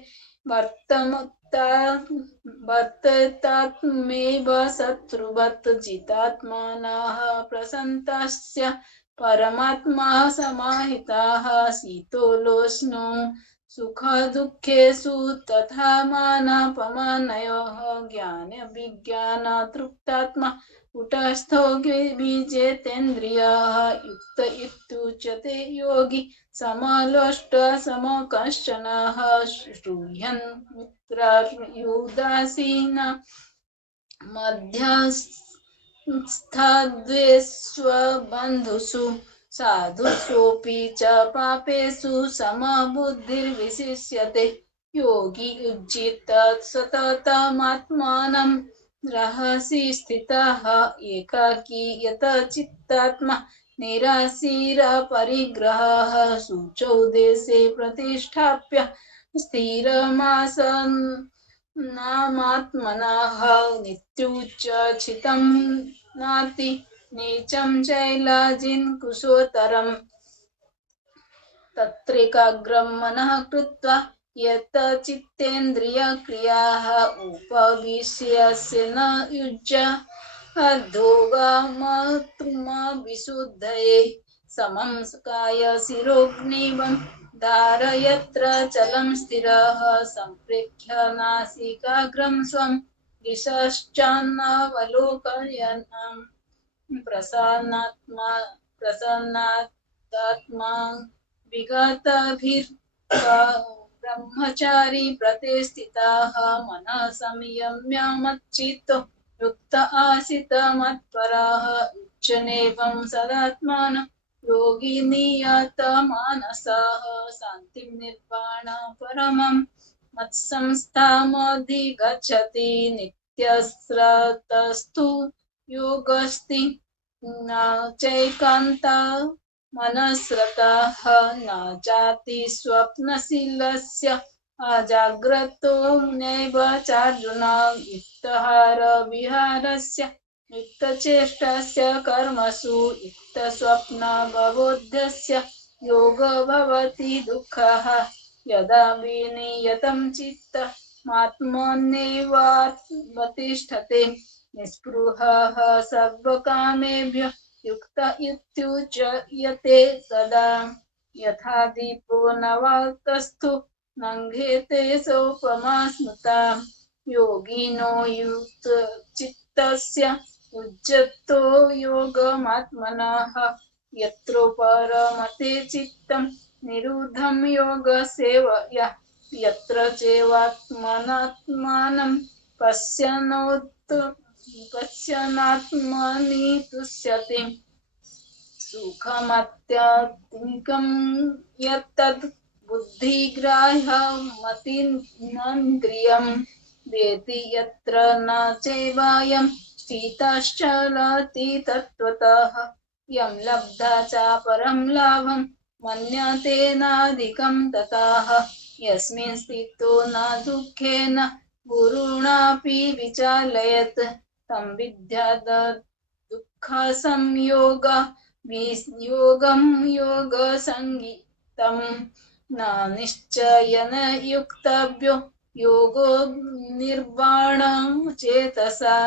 वर्ततात्मेव शत्रुवत् जितात्मानः प्रसन्नस्य परमात्मा समाहिताः शीतोष्णो सुखदुःखेषु तथा मानापमानयोः ज्ञानविज्ञानतृप्तात्मा कूटस्थो विजितेन्द्रियः युक्त इत्युच्यते योगी समलोष्टसमकश्चनः श्रूयन् मित्रार्युदासीन मध्यस्थद्वेष्वबन्धुषु साधुष्वपि च पापेषु समबुद्धिर्विशिष्यते योगी युज्येत सततमात्मानं रहसि स्थितः एकाकी यतचित्तात्मा निराशीरपरिग्रहः शुचौ देशे प्रतिष्ठाप्य स्थिरमासन्नामात्मनः नित्युच्चचितं नाति नीचं शैलाजिन्कुशोत्तरम् तत्रैकाग्रं मनः कृत्वा यत चित्तेन्द्रियक्रियाः उपविश्यस्य न युज्य अधोगमविशुद्धये समं काय शिरोग्निवं धारयत्र चलं स्थिरः सम्प्रेक्ष्य नासिकाग्रं स्वं दिशश्चान्नवलोकयन् प्रसन्नात्मा विगतभिर्ब्रह्मचारी प्रतिष्ठिताः मनः संयम्य मच्चित्तो युक्त आसीत् मत्परः उच्चनेवं सदात्मानं योगी नियतमानसः शान्तिं निर्वाण परमं मत्संस्थामधिगच्छति नित्यस्रतस्तु योगस्ति न चैकान्ता मनस्रतः न जाति स्वप्नशीलस्य अजाग्रतो नैव चार्जुन युक्तहार विहारस्य युक्तचेष्टस्य कर्मसु युक्तस्वप्नबोधस्य योगो भवति दुःखः यदा विनियतं चित्तमात्मन्येवावतिष्ठते निःस्पृहः सर्वकामेभ्यः युक्त इत्युच्यते सदा यथा दीपो नवातस्थो नङ्घेते सोपमा स्मृता योगिनो युक्त चित्तस्य उज्जतो योगमात्मनः यत्र परमते चित्तं निरुद्धं योगसेवया यत्र चैवात्मनात्मानं पश्यन्नोत् पश्यन्नात्मनि तुष्यति सुखमत्यधिकं यत्तद् बुद्धिग्राह्यमतीन्द्रियं वेति यत्र न चैवायं स्थितश्चलति तत्त्वतः यं लब्धा च परं लाभं मन्यते नाधिकं ततः यस्मिन् स्थितो न दुःखेन गुरुणापि विचालयत् तं विद्यात् दुःखसंयोग वियोगं योगसंगितं न निश्चयेन युक्तव्यो योगो निर्वाणं चेतसा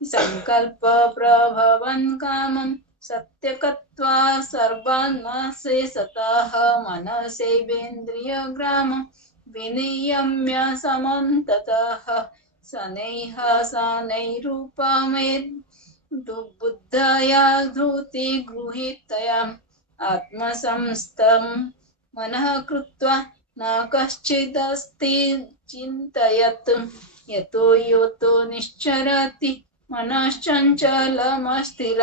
संकल्प प्रभवन् कामं सत्यकत्वा सर्वान्नसे सतः मनसेवेन्द्रियग्रामं विनियम्य समं ततः शनैः शनैरूपमेत् बुद्धया धृति गृहीतया आत्मसंस्थं मनः कृत्वा न कश्चिदस्ति चिन्तयत् यतो योतो निश्चरति मनश्चञ्चलमस्थिरम्